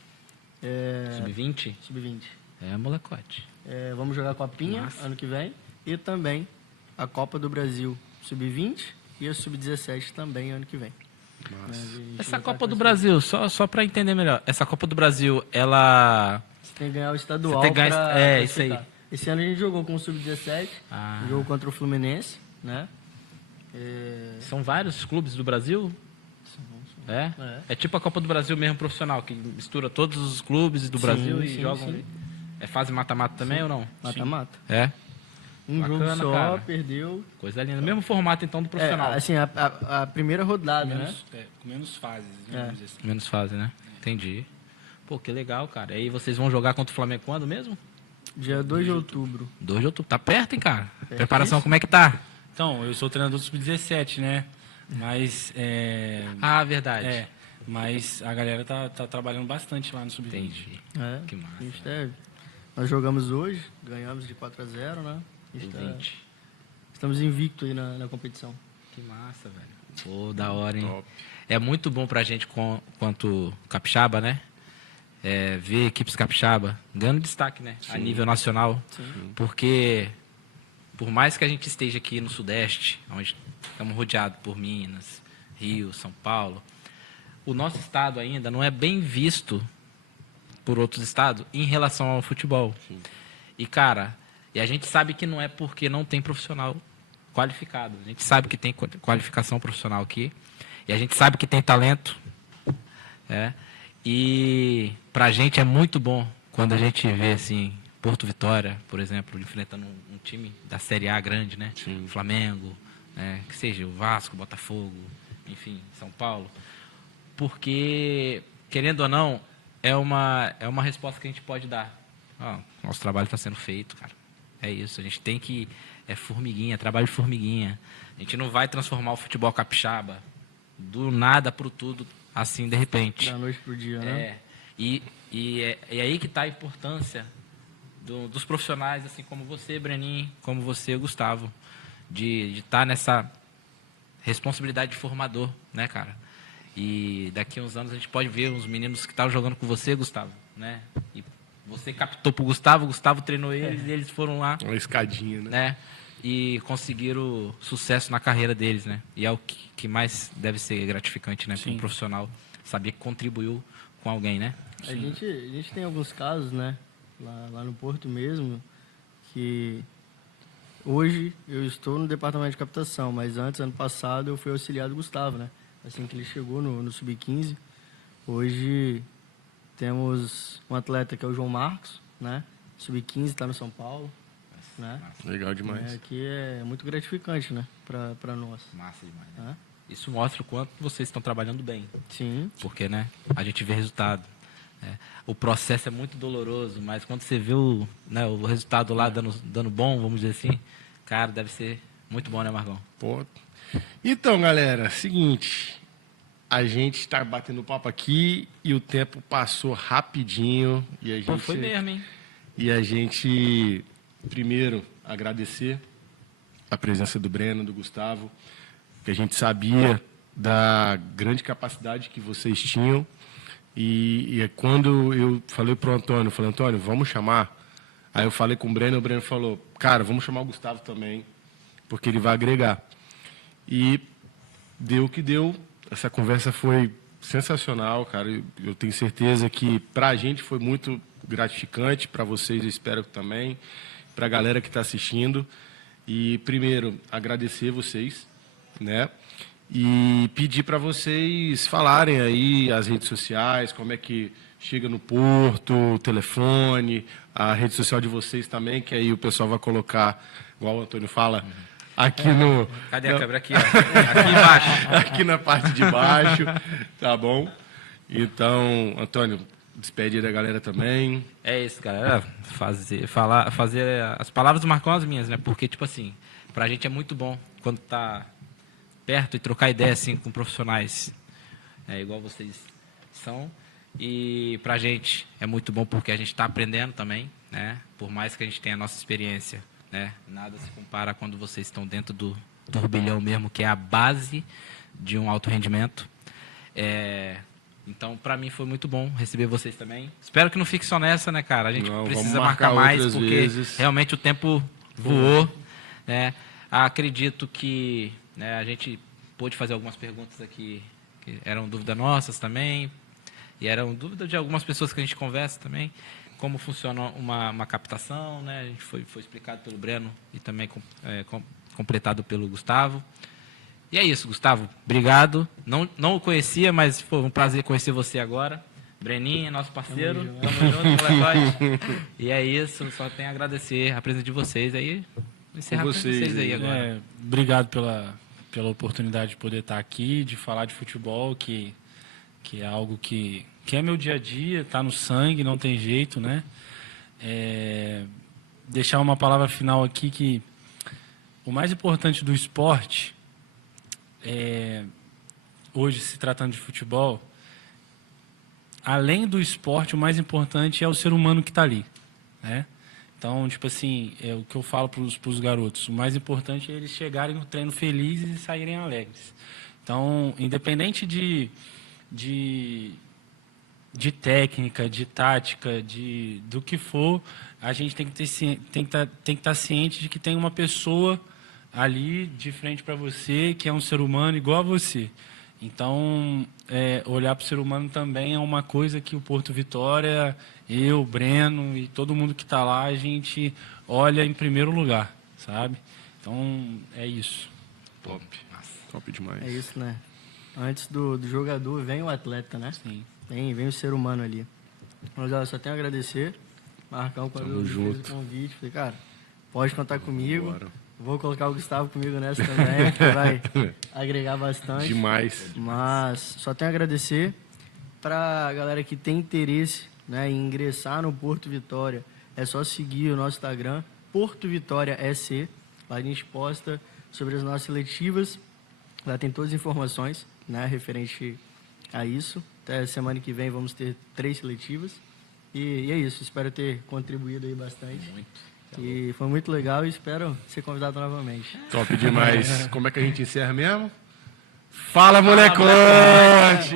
Sub-20? Sub-20. É molecote. Vamos jogar a Copinha Massa. ano que vem e também a Copa do Brasil Sub-20 e a Sub-17 também ano que vem. A gente Essa vai Copa tá do com Brasil, só para entender melhor. Essa Copa do Brasil, ela... Você tem que ganhar o estadual. Você tem que ganhar- pra isso aí. classificar. Esse ano a gente jogou com o Sub-17, jogou contra o Fluminense, né? São vários clubes do Brasil? É? É tipo a Copa do Brasil mesmo profissional, que mistura todos os clubes do Brasil e sim, jogam. sim. É fase mata-mata também ou não? Mata-mata. É? Um Bacana, jogo só, cara. perdeu. Coisa linda. Mesmo formato então do profissional. Assim, a primeira rodada, né? Com menos fases, né? É. Vamos dizer assim. Menos fase, né? Entendi. Pô, que legal, cara. E aí vocês vão jogar contra o Flamengo quando mesmo? Dia 2 de outubro. 2 de outubro. Tá perto, hein, cara? Preparação, como é que tá? Então, eu sou treinador do Sub-17, né? Mas, Ah, verdade. mas a galera tá trabalhando bastante lá no Sub-20. Entendi. Que massa. A gente nós jogamos hoje, ganhamos de 4-0, né? A gente O tá- 20. estamos invicto aí na competição. Que massa, velho. Pô, da hora, hein? Top. É muito bom pra gente, quanto capixaba, né? Ver equipes capixaba ganhando destaque, né? A nível nacional. Porque, por mais que a gente esteja aqui no Sudeste, onde estamos rodeados por Minas, Rio, São Paulo, o nosso estado ainda não é bem visto por outros estados em relação ao futebol. E, cara, a gente sabe que não é porque não tem profissional qualificado. A gente sabe que tem qualificação profissional aqui. E a gente sabe que tem talento. E pra gente é muito bom quando a gente vê, assim, Porto Vitória, por exemplo, enfrentando um time da Série A grande, né? Flamengo, né? Que seja o Vasco, Botafogo, enfim, São Paulo. Porque, querendo ou não, é uma resposta que a gente pode dar. Nosso trabalho está sendo feito, cara. É isso, a gente tem que... É formiguinha, trabalho de formiguinha. A gente não vai transformar o futebol capixaba do nada pro tudo, assim, de repente. Da noite pro dia, né? E é aí que está a importância dos profissionais, assim como você, Breninho, como você, Gustavo, de estar nessa responsabilidade de formador, né, cara? E daqui a uns anos a gente pode ver os meninos que estavam jogando com você, Gustavo, né? E você captou pro Gustavo, o Gustavo treinou eles e eles foram lá, Uma escadinha, né? né? E conseguiram sucesso na carreira deles, né? E é o que mais deve ser gratificante, né? Para um profissional saber que contribuiu com alguém, né? A gente tem alguns casos, né? Lá no Porto mesmo, que hoje eu estou no departamento de captação, mas antes, ano passado, eu fui auxiliar do Gustavo, né? Assim que ele chegou no Sub-15. Hoje temos um atleta que é o João Marcos, né? Sub-15, está no São Paulo, né? Legal demais. Que é muito gratificante, né? Para nós. Massa demais. Né? Isso mostra o quanto vocês estão trabalhando bem. Sim. Porque, né, a gente vê resultado. O processo é muito doloroso, mas quando você vê o resultado lá dando bom, vamos dizer assim, cara, deve ser muito bom, né, Marcão? Pô. Então, galera, seguinte. A gente está batendo papo aqui e o tempo passou rapidinho. E a gente, Pô, foi mesmo, hein? E a gente, primeiro, agradecer a presença do Breno, do Gustavo, que a gente sabia da grande capacidade que vocês tinham. E quando eu falei para o Antônio, Antônio, vamos chamar. Aí eu falei com o Breno falou, cara, vamos chamar o Gustavo também, porque ele vai agregar. E deu o que deu. Essa conversa foi sensacional, cara. Eu tenho certeza que para a gente foi muito gratificante, para vocês eu espero que também, para a galera que está assistindo. E, primeiro, agradecer vocês, né? E pedir para vocês falarem aí as redes sociais, como é que chega no Porto, o telefone, a rede social de vocês também, que aí o pessoal vai colocar, igual o Antônio fala, aqui no... Cadê a câmera? Aqui, ó. Aqui embaixo. Aqui na parte de baixo, tá bom? Então, Antônio, despede aí da galera também. É isso, galera. Fazer as palavras do Marcão as minhas, né? Porque, tipo assim, pra gente é muito bom quando tá perto e trocar ideia, assim, com profissionais igual vocês são. E pra gente é muito bom porque a gente está aprendendo também, né? Por mais que a gente tenha a nossa experiência, né? Nada se compara quando vocês estão dentro do turbilhão mesmo, que é a base de um alto rendimento. Então, para mim foi muito bom receber vocês também. Espero que não fique só nessa, né, cara? A gente precisa marcar mais, porque vezes. realmente o tempo voou, né? Acredito que a gente pôde fazer algumas perguntas aqui que eram dúvidas nossas também, e eram dúvidas de algumas pessoas que a gente conversa também, como funciona uma captação, né? A gente foi explicado pelo Breno e também completado pelo Gustavo. E é isso, Gustavo. Obrigado. Não o conhecia, mas foi um prazer conhecer você agora. Breninho, nosso parceiro. Tamo junto, molecote. E é isso, só tenho a agradecer a presença de vocês aí. Encerrar com vocês aí agora. Obrigado pela oportunidade de poder estar aqui, de falar de futebol, que é algo que é meu dia a dia, está no sangue, não tem jeito, né? Deixar uma palavra final aqui que o mais importante do esporte, hoje se tratando de futebol, além do esporte, o mais importante é o ser humano que está ali, né? Então, tipo assim, é o que eu falo para os garotos, o mais importante é eles chegarem no treino felizes e saírem alegres. Então, independente de técnica, de tática, do que for, a gente tem que estar ciente de que tem uma pessoa ali de frente para você, que é um ser humano igual a você. Então, olhar para o ser humano também é uma coisa que o Porto Vitória, eu, Breno e todo mundo que está lá, a gente olha em primeiro lugar, sabe? Então, é isso. Top. Top demais. É isso, né? Antes do jogador, vem o atleta, né? Sim. Vem o ser humano ali. Mas, olha, só tenho a agradecer. Marcão, quando eu fiz o convite, falei, cara, pode contar comigo. Bora. Vou colocar o Gustavo comigo nessa também, que vai agregar bastante. Demais. Mas só tenho a agradecer para a galera que tem interesse, né, em ingressar no Porto Vitória. É só seguir o nosso Instagram, Porto Vitória SC. Lá a gente posta sobre as nossas seletivas. Lá tem todas as informações, né, referente a isso. Até semana que vem vamos ter 3 seletivas. E é isso, espero ter contribuído aí bastante. Muito. E foi muito legal e espero ser convidado novamente. Top demais. Como é que a gente encerra mesmo? Fala, molecote!